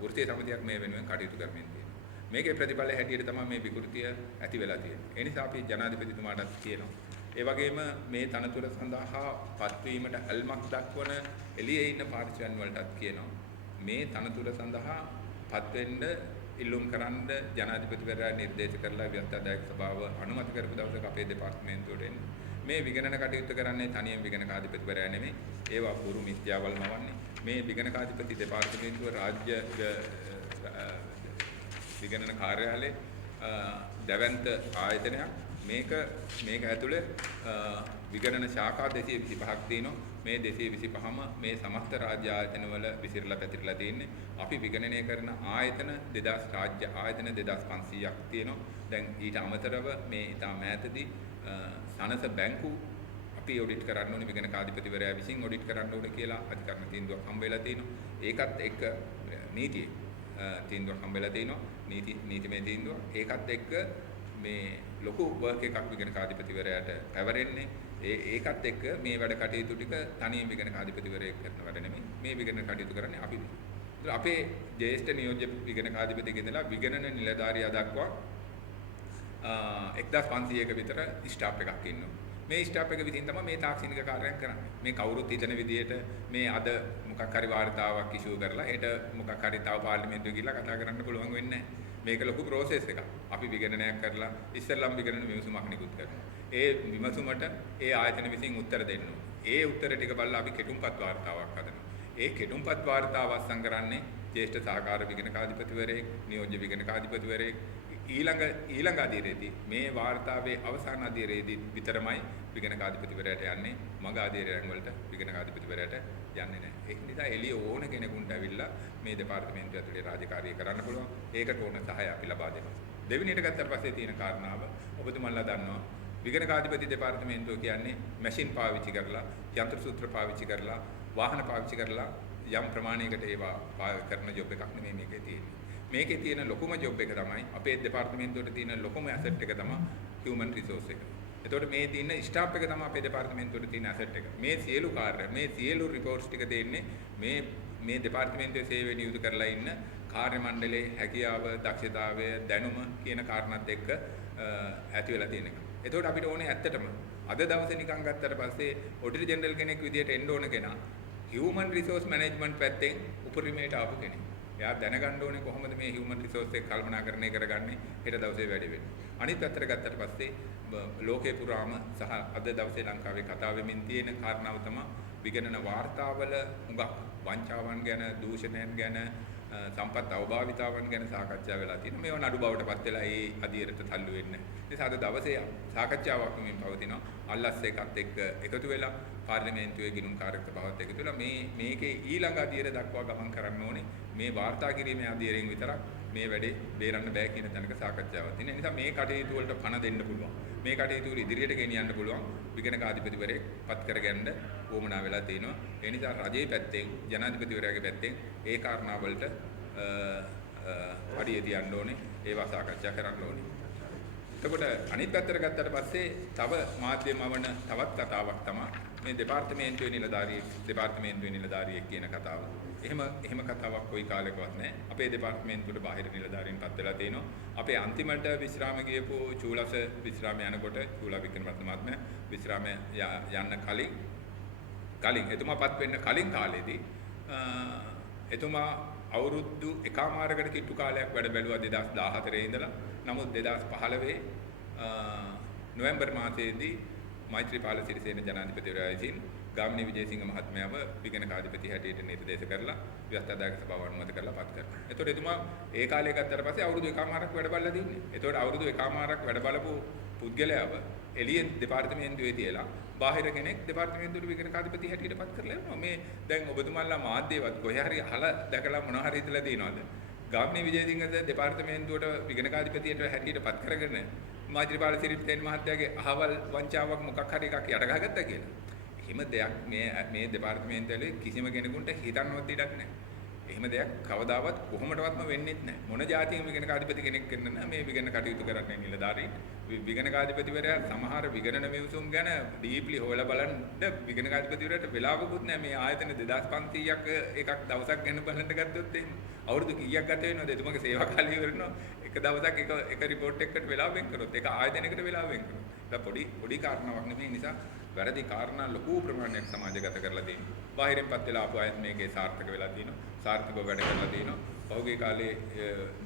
වෘත්තීය සමිතියක් මේ වෙනුවෙන් කටයුතු කරමින් තියෙනවා. මේකේ ප්‍රතිඵලය හැටියට තමයි මේ විකෘතිය ඇති වෙලා තියෙන්නේ. ඒ නිසා අපි ජනාධිපතිතුමාටත් කියනවා. ඒ වගේම මේ තනතුර සඳහා පත්වීමට ඇල්මක් දක්වන එළියේ ඉන්න පාර්ශවයන් වලටත් කියනවා. මේ තනතුර සඳහා පත්වෙන්න ඉල්ලුම් කරන්න ජනාධිපතිවරයා නිර්දේශ කරලා ව්‍යවස්ථාදායක සභාව අනුමත කරපු දවසක අපේ දෙපාර්තමේන්තුවට එන්නේ. මේ විගණන කටයුතු කරන්නේ තනියම විගණකාධිපතිවරයා නෙමෙයි. ඒවා පුරු මිත්‍යාවල් මවන්නේ. මේ විගණකාධිපති දෙපාර්තමේන්තුව රාජ්‍ය විගණන කාර්යාලයේ දැවැන්ත ආයතනයක්. මේක ඇතුලේ විගණන ශාඛා 225ක් තියෙනවා. මේ 225ම මේ සමස්ත රාජ්‍ය ආයතනවල විසිරලා පැතිරලා තියෙන්නේ. අපි විගණනය කරන ආයතන 2000 රාජ්‍ය ආයතන 2500ක් තියෙනවා. දැන් ඊට අමතරව මේ ඊටා මෑතදී සනස බැංකු අපි ඔඩිට් කරන්න ඕනේ විගණකාධිපතිවරයා විසින් ඔඩිට් කරන්න ඕනේ කියලා අධිකරණ තීන්දුවක් හම්බ වෙලා තියෙනවා. ඒකත් එක්ක නීති තීන්දුවක් හම්බ වෙලා තියෙනවා. නීතිමය තීන්දුවක්. ඒකත් එක්ක මේ ලොකු වර්ක් එකක් විගණකාධිපතිවරයාට පැවරෙන්නේ. ඒකත් එක්ක මේ වැඩ කටයුතු ටික තනියම විගණකාධිපතිවරයෙක් කරන වැඩ නෙමෙයි. මේ විගණන කටයුතු කරන්නේ අපි. අපේ ජ්‍යෙෂ්ඨ නියෝජ්‍ය විගණකාධිපතිගෙ ඉඳලා විගණන නිලධාරියා දක්වා 1500ක විතර ස්ටාෆ් එකක් ඉන්නවා. මේ ස්ටාෆ් එක විසින් තමයි මේ තාක්ෂණික කාර්යයන් කරන්නේ. මේ කවුරුත් හිතන විදිහට මේ අද මොකක් හරි වාර්තාවක් ඉෂුව කරලා හෙට මොකක් හරි තව පාර්ලිමේන්තුවේ ගිහලා කතා කරන්න පුළුවන් වෙන්නේ නැහැ. මේක ලොකු ප්‍රොසෙස් එකක්. අපි විගණනයක් කරලා ඉස්සෙල්ලාම විගණන විමසුමක් නිකුත් කරනවා. ඒ විමසුමට ඒ ආයතන විසින් උත්තර දෙන්න ඕනේ. ඒ උත්තර ටික බලලා අපි කෙටුම්පත් වාර්තාවක් හදනවා. ඒ කෙටුම්පත් වාර්තාව අත්සන් කරන්නේ ජ්‍යෙෂ්ඨ සහකාර විගණකාධිපතිවරයෙක්, නියෝජ්‍ය විගණකාධිපතිවරයෙක් ඊළඟ අධීරයේදී මේ වාර්තාවේ අවසාන අධීරයේදී විතරමයි විගණකාධිපතිවරයාට යන්නේ. මග අධීරයන් වලට විගණකාධිපතිවරයාට යන්නේ නැහැ. ඒක නිසා එළිය ඕන කෙනෙකුට ඇවිල්ලා මේ දෙපාර්තමේන්තුව ඇතුලේ රාජකාරිය කරන්න පුළුවන්. ඒකට ඕන සහාය අපි ලබා දෙනවා. දෙවෙනියට ගත්තට පස්සේ තියෙන කාරණාව ඔබතුමන්ලා දන්නවා. විගණකාධිපති දෙපාර්තමේන්තුව කියන්නේ මැෂින් පාවිච්චි කරලා, යන්ත්‍ර සූත්‍ර පාවිච්චි කරලා, වාහන පාවිච්චි කරලා යම් ප්‍රමාණයකට ඒවා කරන ජොබ් එකක් නෙමෙයි මේකේ තියෙන්නේ. මේකේ තියෙන ලොකුම ජොබ් එක තමයි අපේ දෙපාර්තමේන්තුවට තියෙන ලොකුම ඇසට් එක තමයි human resource එක. එතකොට මේ තියෙන ස්ටාෆ් එක තමයි අපේ දෙපාර්තමේන්තුවට තියෙන ඇසට් එක. මේ සියලු කාර්ය, මේ සියලු රිපෝට්ස් ටික දෙන්නේ මේ දෙපාර්තමේන්තුවේ සේවය නියුතු කරලා ඉන්න කාර්ය මණ්ඩලයේ හැකියාව, දක්ෂතාවය, දැනුම කියන කාරණාත් එක්ක ඇති වෙලා තියෙන එක. එතකොට අපිට ඕනේ ඇත්තටම අද දවසේ නිකන් ගත්තට පස්සේ ඔඩිටර් ජෙනරල් කෙනෙක් විදියට එන්න ඕන කෙනා human resource management පැත්තෙන් උපරිමයට ආපු කෙනෙක්. එයා දැනගන්න ඕනේ කොහොමද මේ human resource එක කල්පනාකරණය කරගන්නේ හෙට දවසේ වැඩි වෙන්නේ. අනිත් පැත්තට ගත්තට පස්සේ ලෝකේ පුරාම සහ අද දවසේ ලංකාවේ කතා වෙමින් තියෙන කාරණාව තමයි විගණන වාර්තාවල හුඟක් වංචාවන් ගැන, දූෂණයන් ගැන, සම්පත් අවභාවිතාවන් ගැන සාකච්ඡා වෙලා තියෙනවා. මේවා නඩු බවට පත් වෙලා ඒ අධීරයට තල්ලු වෙන්නේ. ඒ නිසා අද දවසේ සාකච්ඡාවක් මෙමින් පවතිනවා. අල්ලස් එකත් එක්ක එකතු වෙලා පාර්ලිමේන්තුවේ ගිණුම් කාර්යක බවත් එකතු වෙලා මේකේ ඊළඟ අධීර දක්වා ගමන් කරන්න ඕනේ. මේ වාර්තා කිරීමේ අධීරයෙන් විතරක් මේ වැඩේ බේරන්න බෑ කියන තැනක සාකච්ඡාවක් තියෙනවා. ඒ නිසා මේ කටයුතු වලට පණ දෙන්න පුළුවන්. මේ කටයුතු වල ඉදිරියට ගෙනියන්න පුළුවන් විගණකාධිපතිවරයෙක් පත් කරගන්න උවමනා වෙලා තිනවා. ඒ නිසා රජයේ පැත්තෙන්, ජනාධිපතිවරයාගේ පැත්තෙන් ඒ කාරණා වලට අඩිය තියන්න ඕනේ. ඒවා සාකච්ඡා කරන්න ඕනේ. එතකොට අනිත් පැත්තට ගත්තට පස්සේ තව මාධ්‍යමවන තවත් කතාවක් තමයි මේ දෙපාර්තමේන්තුවේ නිලධාරියෙක් කියන කතාව. එහෙම කතාවක් කොයි කාලෙකවත් නැහැ. අපේ දෙපාර්තමේන්තුවට බාහිර නිලධාරීන් පත් වෙලා තිනවා. අපේ අන්තිමට විශ්‍රාම ගියපු චූලස විශ්‍රාම යනකොට චූලා වික්‍රමරත්න මහත්මයා විශ්‍රාම යන්න කලින් එතුමා පත් වෙන්න කලින් කාලෙදී එතුමා අවුරුදු එකමාරකට කිට්ටු කාලයක් වැඩ බැලුවා 2014 ඉඳලා. නමුත් 2015 නොවැම්බර් මාසයේදී මෛත්‍රීපාල සිරිසේන ජනාධිපතිවරයා විසින් ගාමිණී විජේසිංහ මහත්මයාව විගණකාධිපති හැටියට නිර්දේශ කරලා ව්‍යවස්ථාදායක සභාව අනුමත කරලා පත් කරනවා. එතකොට එතුමා ඒ කාලේ ගත්තට පස්සේ අවුරුදු එකමාරක් වැඩ බලලා තින්නේ. එතකොට අවුරුදු එකමාරක් වැඩ බලපු පුද්ගලයාව එළියෙන් දෙපාර්තමේන්තුවේ තියලා බාහිර කෙනෙක් දෙපාර්තමේන්තුවට විගණකාධිපති හැටියට පත් කරලා යනවා. මේ දැන් ඔබතුමාලා මාධ්‍යවත් කොහේ හරි අහලා දැකලා මොනවා හරි හිතලා තියනවද? ගාමිණී විජේසිංහද දෙපාර්තමේන්තුවට විගණකාධිපතියට හැටියට පත් කරගෙන මෛත්‍රීපාල සිරිසේන මහත්තයාගේ අහවල් වංචාවක් මොකක් හරි එකක් යට ගහගත්තා කියලා. එහෙම දෙයක් මේ දෙපාර්තමේන්තුවේ කිසිම කෙනෙකුට හිතන්නවත් ඉඩක් නැහැ. එහෙම දෙයක් කවදාවත් කොහොමඩවත්ම වෙන්නේ නැහැ. මොන જાතියෙම විගණකාධිපති කෙනෙක් වෙන්න මේ විගණන කටයුතු කරන්නේ නිලධාරීන්. විගණකාධිපතිවරයා සමහර විගණන මිනිසුන් ගැන ඩීප්ලි හොයලා බලන්න විගණකාධිපතිවරයාට වෙලාවකුත් නැහැ. මේ ආයතන 2500ක් එකක් දවසක් ගැන බලන්න ගත්තොත් එහෙම අවුරුදු කීයක් ගත වෙනවද? එතුමගේ සේවා කාලය ඉවරනවා. එක දවසක් එක රිපෝට් එකකට වෙලාව වෙන් කරොත් එක ආයතනයකට වෙලාව වෙන් කරොත්. ඒක පොඩි කාරණාවක් නෙමෙයි. නිසා වැරදි කාරණා ලොකු ප්‍රමාණයක් සමාජගත කරලා තියෙනවා. බාහිරින් පත් වෙලා ආපු අයත් මේකේ සාර්ථක වෙලා තියෙනවා. සාර්ථකව වැඩ කරලා තියෙනවා. පහුගිය කාලේ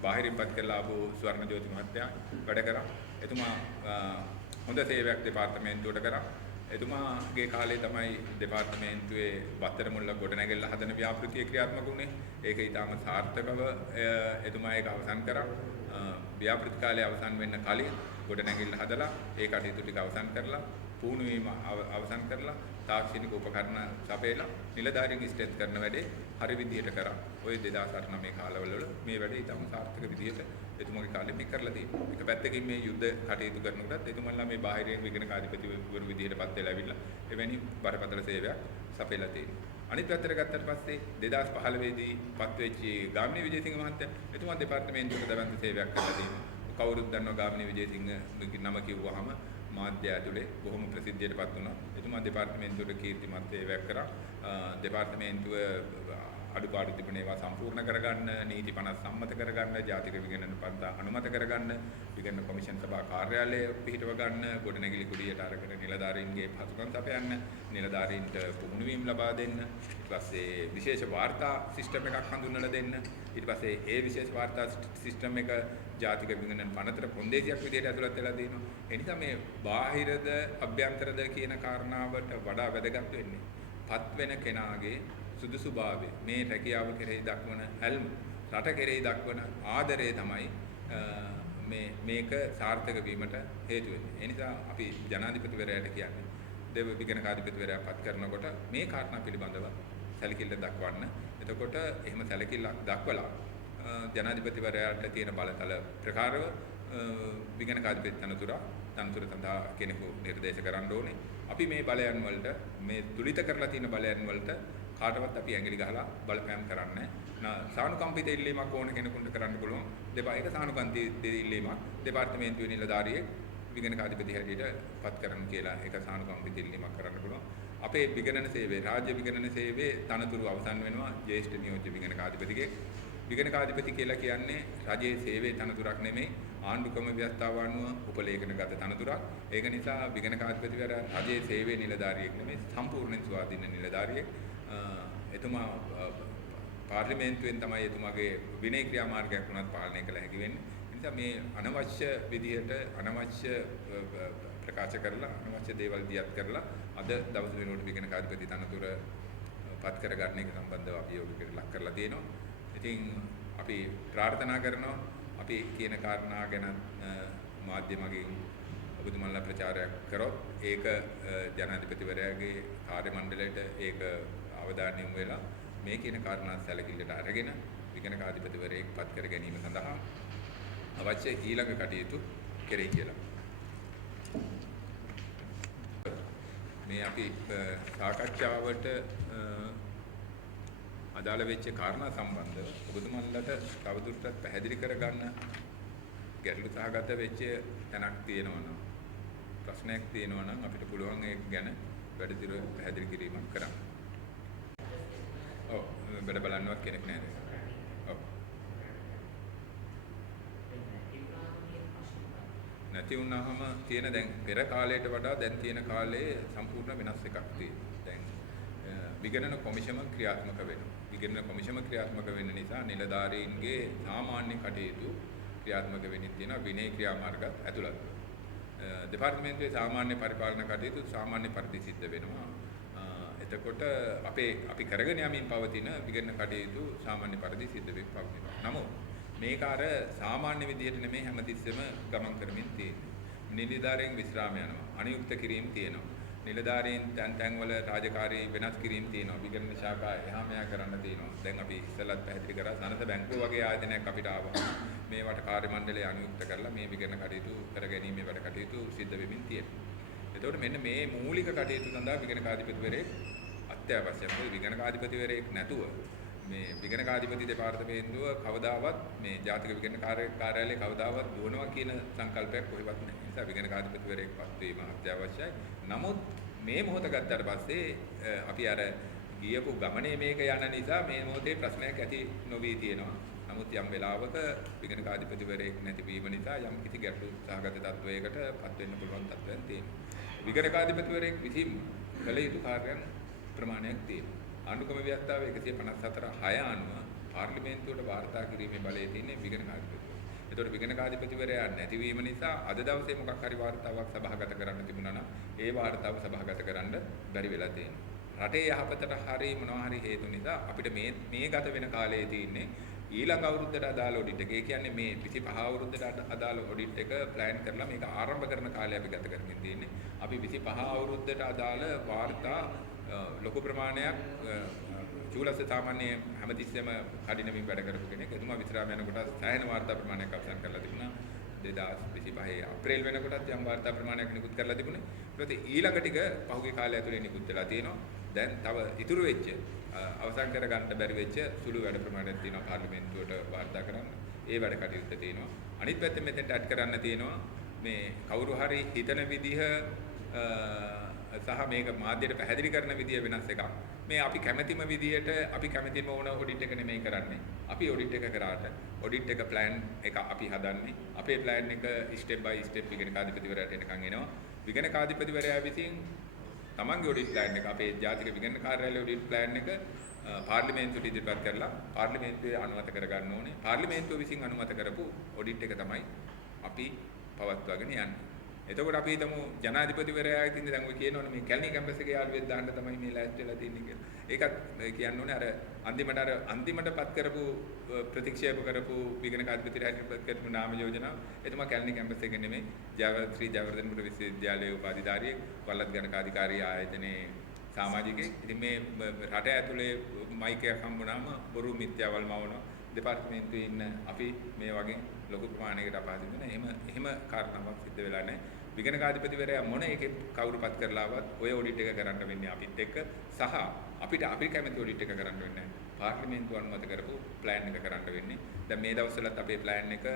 බාහිරින් පත් කරලා ආපු ස්වර්ණජෝති මහත්තයා වැඩ කරා. එතුමා හොඳ සේවයක් දෙපාර්තමේන්තුවට කරා. එතුමාගේ කාලේ තමයි දෙපාර්තමේන්තුවේ බත්තර මුල්ල ගොඩනැගිල්ල හදන ව්‍යාපෘතිය ක්‍රියාත්මක වුණේ. ඒක ඊටාම සාර්ථකව එතුමා ඒක අවසන් කරා. ව්‍යාපෘති කාලය අවසන් වෙන්න කලින් ගොඩනැගිල්ල හදලා ඒ කටයුතු ටික අවසන් කරලා පුහුණු වීම අවසන් කරලා තාක්ෂණික උපකරණ සපයලා නිලධාරීන් ස්ට්‍රෙන්ත් කරන වැඩේ හරි විදිහට කරා. ඔය 2008 කාලවල මේ වැඩේ ඊටම සාර්ථක විදිහට එතුමාගේ කාලේ මේ කරලා තියෙනවා. එක පැත්තකින් මේ යුද්ධ කටයුතු කරනකොටත් එතුමන්ලා මේ බාහිරින් විගණකාධිපතිවරු විදිහට පත් වෙලා ඇවිල්ලා එවැනි බරපතල සේවයක් සපයලා තියෙනවා. අනිත් පැත්තට ගත්තට පස්සේ 2015 දී පත් වෙච්ච ගාමිණී විජේසිංහ මහත්තයා එතුමා දෙපාර්තමේන්තුවක දවන්ත සේවයක් කරලා තියෙනවා. කවුරුත් දන්නවා ගාමිණී විජේසිංහගේ නම කිව්වහම මාධ්‍ය ඇතුලේ බොහොම ප්‍රසිද්ධියටපත් වුණා. එතුමා දෙපාර්තමේන්තුවට කීර්තිමත් සේවයක් කරා. දෙපාර්තමේන්තුව අඩුපාඩු තිබුණ ඒවා සම්පූර්ණ කරගන්න, නීති 50 සම්මත කරගන්න, ජාතික විගණන පන්තා අනුමත කරගන්න, විගණන කොමිෂන් සභා කාර්යාලය පිහිටව ගන්න, ගොඩනැගිලි කුඩියට අරගෙන නිලධාරීන්ගේ පහසුකම් සපයන්න, නිලධාරීන්ට පුහුණු වීම ලබා දෙන්න, ඊට පස්සේ විශේෂ වාර්තා සිස්ටම් එකක් හඳුන්වලා දෙන්න, ඊට පස්සේ ඒ විශේෂ වාර්තා සිස්ටම් එක ජාතික විගණන පනතර කොන්දේසියක් විදිහට ඇතුළත් වෙලා තියෙනවා. ඒ නිසා මේ බාහිරද අභ්‍යන්තරද කියන කාරණාවට වඩා වැදගත් වෙන්නේ පත් වෙන කෙනාගේ සුදුසුභාවය, මේ රැකියාව කෙරෙහි දක්වන ඇල්ම, රට කෙරෙහි දක්වන ආදරය තමයි මේක සාර්ථක වීමට හේතු වෙන්නේ. ඒ නිසා අපි ජනාධිපතිවරයාට කියන්නේ දෙව විගණකාධිපතිවරයා පත් කරනකොට මේ කාරණා පිළිබඳව සැලකිල්ල දක්වන්න. එතකොට එහෙම සැලකිල්ලක් දක්වලා ජනාධිපතිවරයාට තියෙන බලතල ප්‍රකාරව විගණකාධිපති තනතුර සඳහා කෙනෙකු නිර්දේශ කරන්න ඕනේ. අපි මේ බලයන් වලට මේ තුලිත කරලා තියෙන බලයන් වලට කාටවත් අපි ඇඟිලි ගහලා බලපෑම් කරන්නේ නැහැ. සානුකම්පිත ඉල්ලීමක් ඕන කෙනෙකුට කරන්න පුළුවන්. ඒක සානුකම්පිත ඉල්ලීමක් දෙපාර්තමේන්තුවේ නිලධාරියෙක් විගණකාධිපති හැටියට පත් කරන්න කියලා ඒක සානුකම්පිත ඉල්ලීමක් කරන්න පුළුවන්. අපේ විගණන සේවයේ රාජ්‍ය විගණන සේවයේ තනතුරු අවසන් වෙනවා ජ්‍යෙෂ්ඨ නියෝජ්‍ය විගණකාධිපතිගේ. විගණකාධිපති කියලා කියන්නේ රජයේ සේවයේ තනතුරක් නෙමෙයි, ආණ්ඩුක්‍රම ව්‍යවස්ථාව අනුව උපලේඛනගත තනතුරක්. ඒක නිසා විගණකාධිපතිවරයා රජයේ සේවයේ නිලධාරියෙක් නෙමෙයි, සම්පූර්ණ ස්වාධීන නිලධාරියෙක්. එතුමා පාර්ලිමේන්තුවෙන් තමයි එතුමාගේ විනය ක්‍රියාමාර්ගයක් වුණත් පාලනය කළ හැකි වෙන්නේ. ඒ නිසා මේ අනවශ්‍ය විදිහට අනවශ්‍ය ප්‍රකාශ කරලා අනවශ්‍ය දේවල් දියත් කරලා අද දවස් වෙනකොට විගණකාධිපති තනතුර පත් කරගන්න එක සම්බන්ධව අභියෝගයකට ලක් කරලා තියෙනවා. ඉතින් අපි ප්‍රාර්ථනා කරනවා අපි කියන කාරණා ගැන මාධ්‍ය මගින් ඔබතුමන්ලා ප්‍රචාරයක් කරොත් ඒක ජනාධිපතිවරයාගේ කාර්ය මණ්ඩලයට ඒක අවධානය යොමු වෙලා මේ කියන කාරණා සැලකිල්ලට අරගෙන විගණකාධිපතිවරයෙක් පත් කර ගැනීම සඳහා අවශ්‍ය ඊළඟ කටයුතු කෙරෙයි කියලා. මේ අපි සාකච්ඡාවට අදාළ වෙච්ච කාරණා සම්බන්ධව ඔබතුමන්ලට තවදුරටත් පැහැදිලි කරගන්න ගැටලු සහගත වෙච්ච තැනක් තියෙනවා නම් ප්‍රශ්නයක් තියෙනවා නම් අපිට පුළුවන් ඒක ගැන වැඩිදුර පැහැදිලි කිරීමක් කරන්න. ඔව් වැඩ බලන්නවත් කෙනෙක් නැහැ. ඔව්. නැති වුණාම තියෙන දැන් පෙර කාලයට වඩා දැන් තියෙන කාලේ සම්පූර්ණ වෙනස් එකක් තියෙනවා. දැන් විගණන කොමිෂම ක්‍රියාත්මක වෙනවා. විගණන කොමිෂම ක්‍රියාත්මක වෙන්න නිසා නිලධාරීන්ගේ සාමාන්‍ය කටයුතු ක්‍රියාත්මක වෙමින් තියෙනවා විනය ක්‍රියාමාර්ගත් ඇතුළත්. දෙපාර්තමේන්තුවේ සාමාන්‍ය පරිපාලන කටයුතු සාමාන්‍ය පරිදි සිද්ධ වෙනවා. එතකොට අපි කරගෙන යමින් පවතින විගණන කටයුතු සාමාන්‍ය පරිදි සිද්ධ වෙමින් පවතිනවා. නමුත් මේක අර සාමාන්‍ය විදියට නෙමෙයි හැමතිස්සෙම ගමන් කරමින් තියෙන්නේ. නිලධාරීන් විශ්‍රාම යනවා. අනියුක්ත කිරීම තියෙනවා. නිලධාරීන් තැන්වල රාජකාරී වෙනස් කිරීම තියෙනවා. විගණන ශාඛා එහා මෙහා කරන්න තියෙනවා. දැන් අපි ඉස්සෙල්ලත් පැහැදිලි කරා සනස බැංකුව වගේ ආයතනයක් අපිට ආවා. මේවට කාර්ය මණ්ඩලය අනියුක්ත කරලා මේ විගණන කටයුතු කරගැනීමේ වැඩ කටයුතු සිද්ධ වෙමින් තියෙනවා. එතකොට මෙන්න මේ මූලික කටයුතු සඳහා විගණකාධිපතිවරයෙක් අත්‍යවශ්‍යයි. මොකද විගණකාධිපතිවරයෙක් නැතුව මේ විගණකාධිපති දෙපාර්තමේන්තුව කවදාවත් මේ ජාතික විගණන කාර්යාලය කවදාවත් දුවනවා කියන සංකල්පයක් කොහෙවත් නැහැ. ඒ නිසා විගණකාධිපතිවරයෙක් පත් වීම අත්‍යවශ්‍යයි. නමුත් මේ මොහොත ගත්තට පස්සේ අපි අර ගියපු ගමනේ මේක යන නිසා මේ මොහොතේ ප්‍රශ්නයක් ඇති නොවී තියෙනවා. නමුත් යම් වෙලාවක විගණකාධිපතිවරයෙක් නැතිවීම නිසා යම් කිසි ගැටලු සහගත තත්වයකට පත් වෙන්න පුළුවන් තත්ත්වයක් තියෙනවා. විගණකාධිපතිවරයෙක් විසින් කළ යුතු කාර්යයන් ප්‍රමාණයක් තියෙනවා. ආණ්ඩුක්‍රම ව්‍යවස්ථාව 154/6 අනුව පාර්ලිමේන්තුවට වාර්තා කිරීමේ බලය තියෙන විගණකාධිපතිවරයා. ඒතකොට විගණකාධිපතිවරයා නැතිවීම නිසා අද දවසේ මොකක් හරි වාර්තාවක් සභාගත කරන්න තිබුණා නම් ඒ වාර්තාව සභාගත කරන්න බැරි වෙලා තියෙනවා. රටේ යහපතට හරි මොනවා හරි හේතු නිසා අපිට මේ ගත වෙන කාලයේ තියෙන්නේ ඊළඟ අවුරුද්දට අදාළ ඔඩිට් එක. ඒ කියන්නේ මේ 25 අවුරුද්දට අදාළ ඔඩිට් එක ප්ලෑන් කරලා මේක ආරම්භ කරන කාලය අපි ගත කරමින් තියෙන්නේ. අපි 25 අවුරුද්දට අදාළ වාර්තා ලොකු ප්‍රමාණයක් චූලස්ස සාමාන්‍ය හැමතිස්සෙම කඩිනමින් වැඩ කරපු කෙනෙක්. එතුමා විශ්‍රාම යනකොට සෑහෙන වාර්තා ප්‍රමාණයක් අවසන් කරලා තිබුණා. 2025 අප්‍රේල් වෙනකොටත් යම් වාර්තා ප්‍රමාණයක් නිකුත් කරලා තිබුණේ. ඊට පස්සේ ඊළඟ ටික පහුගිය කාලය ඇතුලේ නිකුත් වෙලා තියෙනවා. දැන් තව ඉතුරු වෙච්ච අවසන් කර ගන්න බැරි වෙච්ච සුළු වැඩ ප්‍රමාණයක් තියෙනවා පාර්ලිමේන්තුවට වාර්තා කරන්න. ඒ වැඩ කටයුත්ත තියෙනවා. අනිත් පැත්තෙන් මෙතෙන්ට ඇඩ් කරන්න තියෙනවා මේ කවුරු හරි හිතන විදිහ සහ මේක මාධ්‍යයට පැහැදිලි කරන විදිය වෙනස් එකක්. මේ අපි කැමැතිම විදියට අපි කැමැතිම ඕන ඔඩිට් එක නෙමෙයි කරන්නේ. අපි ඔඩිට් එක කරාට ඔඩිට් එක ප්ලෑන් එක අපි හදන්නේ. අපේ ප්ලෑන් එක ස්ටෙප් බයි ස්ටෙප් විගණකාධිපතිවරයාට එනකන් එනවා. විගණකාධිපතිවරයා විසින් තමන්ගේ ඔඩිට් ප්ලෑන් එක අපේ ජාතික විගණන කාර්යාලයේ ඔඩිට් ප්ලෑන් එක පාර්ලිමේන්තුවට ඉදිරිපත් කරලා පාර්ලිමේන්තුවේ අනුමත කරගන්න ඕනේ. පාර්ලිමේන්තුව විසින් අනුමත කරපු ඔඩිට් එක තමයි අපි පවත්වාගෙන යන්නේ. එතකොට අපි හිතමු ජනාධිපතිවරයා ඉතින් දැන් ඔය කියනවනේ මේ කැලණි කැම්පස් එකේ යාළුවෙක් දාන්න තමයි මේ ලෑස්ති වෙලා තින්නේ කියලා. ඒකත් කියන්න ඕනේ අර අන්තිමටපත් කරපු ප්‍රතික්ෂේප කරපු විගණකාධිපතිවරයාට කරපු නාම යෝජනාව එතුමා කැලණි කැම්පස් එකේ නෙමෙයි ශ්‍රී ජයවර්ධනපුර විශ්වවිද්‍යාලයේ උපාධිධාරියෙක් වල්ලත් ගණකාධිකාරී ආයතනයේ සමාජිකයෙක්. ඉතින් මේ රට ඇතුලේ මයික් එකක් හම්බුනාම බොරු මිත්‍යාවල් මවනවා. දෙපාර්තමේන්තුවේ ඉන්න අපි මේ වගේ ලොකු ප්‍රමාණයකට අපහසු වෙන එහෙම කාරණාවක් සිද්ධ වෙලා නැහැ. විගණකාධිපතිවරයා මොන එකේ කවුරුපත් කරලාවත් ඔය ඔඩිට් එක කරන්න වෙන්නේ අපිත් එක්ක සහ අපි කැමති ඔඩිට් එක කරන්න වෙන්නේ නැහැ. පාර්ලිමේන්තුව අනුමත කරපු ප්ලෑන් එක කරන්න වෙන්නේ. දැන් මේ දවස්වලත් අපේ ප්ලෑන් එක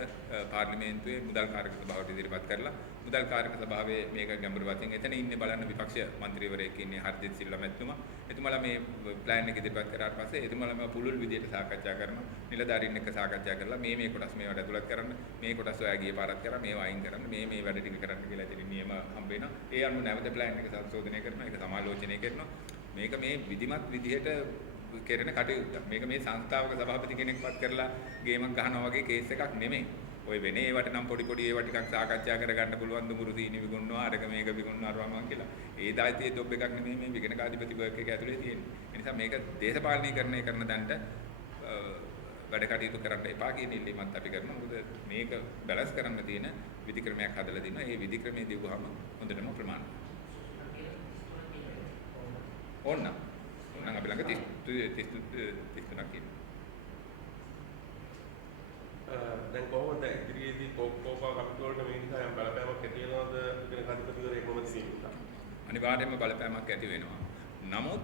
පාර්ලිමේන්තුවේ මුදල් කාරක සභාවට ඉදිරිපත් කරලා මුදල් කාරක සභාවේ මේක ගැඹුරු වශයෙන් එතන ඉන්නේ බලන්න විපක්ෂ മന്ത്രിවරයෙක් ඉන්නේ හර්දිත් සිල්වා මැතිතුමා. එතුමාලා මේ ප්ලෑන් එක ඉදිරිපත් කරාට පස්සේ එතුමාලා පුළුල් විදියට සාකච්ඡා කරනවා. නිලධාරීන් එක්ක සාකච්ඡා කරලා මේ කොටස් මේවට ඇතුළත් කරන්න, මේ කොටස් ඔයා ගියේ පාරක් කරා, මේවා අයින් කරන්න, මේ වැඩ ටික කරන්න කියලා ඉතින් නියම හම්බ වෙනවා. ඒ අනුව නැවත ප්ලෑන් එක සංශෝධනය කරනවා, ඒක සමාලෝචනය කරනවා. මේක මේ විධිමත් විදිහට කෙරෙන කටයුත්තක්. මේක මේ සංස්ථාවක සභාපති කෙනෙක්පත් කරලා ගේමක් ගහනවා වගේ කේස් එකක් නෙමෙයි. ඔය වෙන්නේ ඒවට නම් පොඩි ඒවා ටිකක් සාකච්ඡා කරගන්න පුළුවන් දුමුරු සීනි විකුණනවා අරක මේක විකුණනවා මම කියලා. ඒ දායතියේ ජොබ් එකක් නෙමෙයි මේ විගණකාධිපති වර්ක් එක ඇතුලේ තියෙන්නේ. ඒ නිසා මේක දේශපාලනීකරණය කරන දණ්ඩ වැඩ කටයුතු කරන්න එපා කියන ඉල්ලීමත් අපි කරනවා. මොකද මේක බැලන්ස් කරන්න තියෙන විධික්‍රමයක් හදලා දිනවා. ඒ විධික්‍රමයේ දීවුවාම හොඳටම ප්‍රමාණවත්. ඕන්න අපි ළඟ 33ක් ඉන්නවා. දැන් කොහොමද ඉදිරියේදී කෝපා කමිටුවලට මේ නිසා යම් බලපෑමක් ඇති වෙනවද විගණකාධිපතිවරයෙක් මොකද කියන්නේ? අනිවාර්යයෙන්ම බලපෑමක් ඇති වෙනවා. නමුත්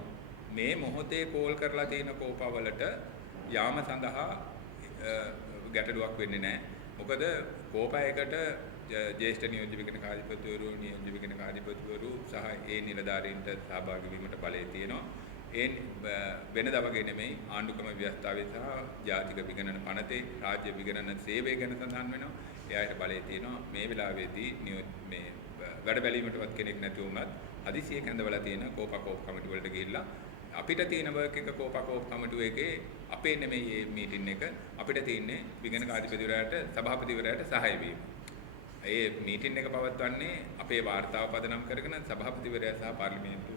මේ මොහොතේ කෝල් කරලා තියෙන කෝපාවලට යාම සඳහා ගැටලුවක් වෙන්නේ නැහැ. මොකද කෝපයකට ජ්‍යෙෂ්ඨ නියෝජ්‍ය විගණකාධිපතිවරු, නියෝජ්‍ය විගණකාධිපතිවරු සහ ඒ නිලධාරීන්ට සහභාගී වීමට බලය තියෙනවා. ඒ වෙනදා වගේ නෙමෙයි ආණ්ඩුක්‍රම ව්‍යවස්ථාවේ සහ ජාතික විගණන පනතේ රාජ්‍ය විගණන සේවය ගැන සඳහන් වෙනවා. එයාට බලය තියෙනවා මේ වෙලාවේදී මේ වැඩ බැලීමටවත් කෙනෙක් නැති වුණත් හදිසියෙ කැඳවලා තියෙන කෝපකෝප් කමිටු වලට ගිහිල්ලා අපිට තියෙන වර්ක් එක කෝපකෝප් කමිටුව එකේ අපේ නෙමෙයි මේ මීටින් එක අපිට තියෙන්නේ විගණක අධිපතිවරයාට සභාපතිවරයාට සහාය වීම. ඒ මීටින් එක පවත්වන්නේ අපේ වාර්තාව පදනම් කරගෙන සභාපතිවරයා සහ පාර්ලිමේන්තු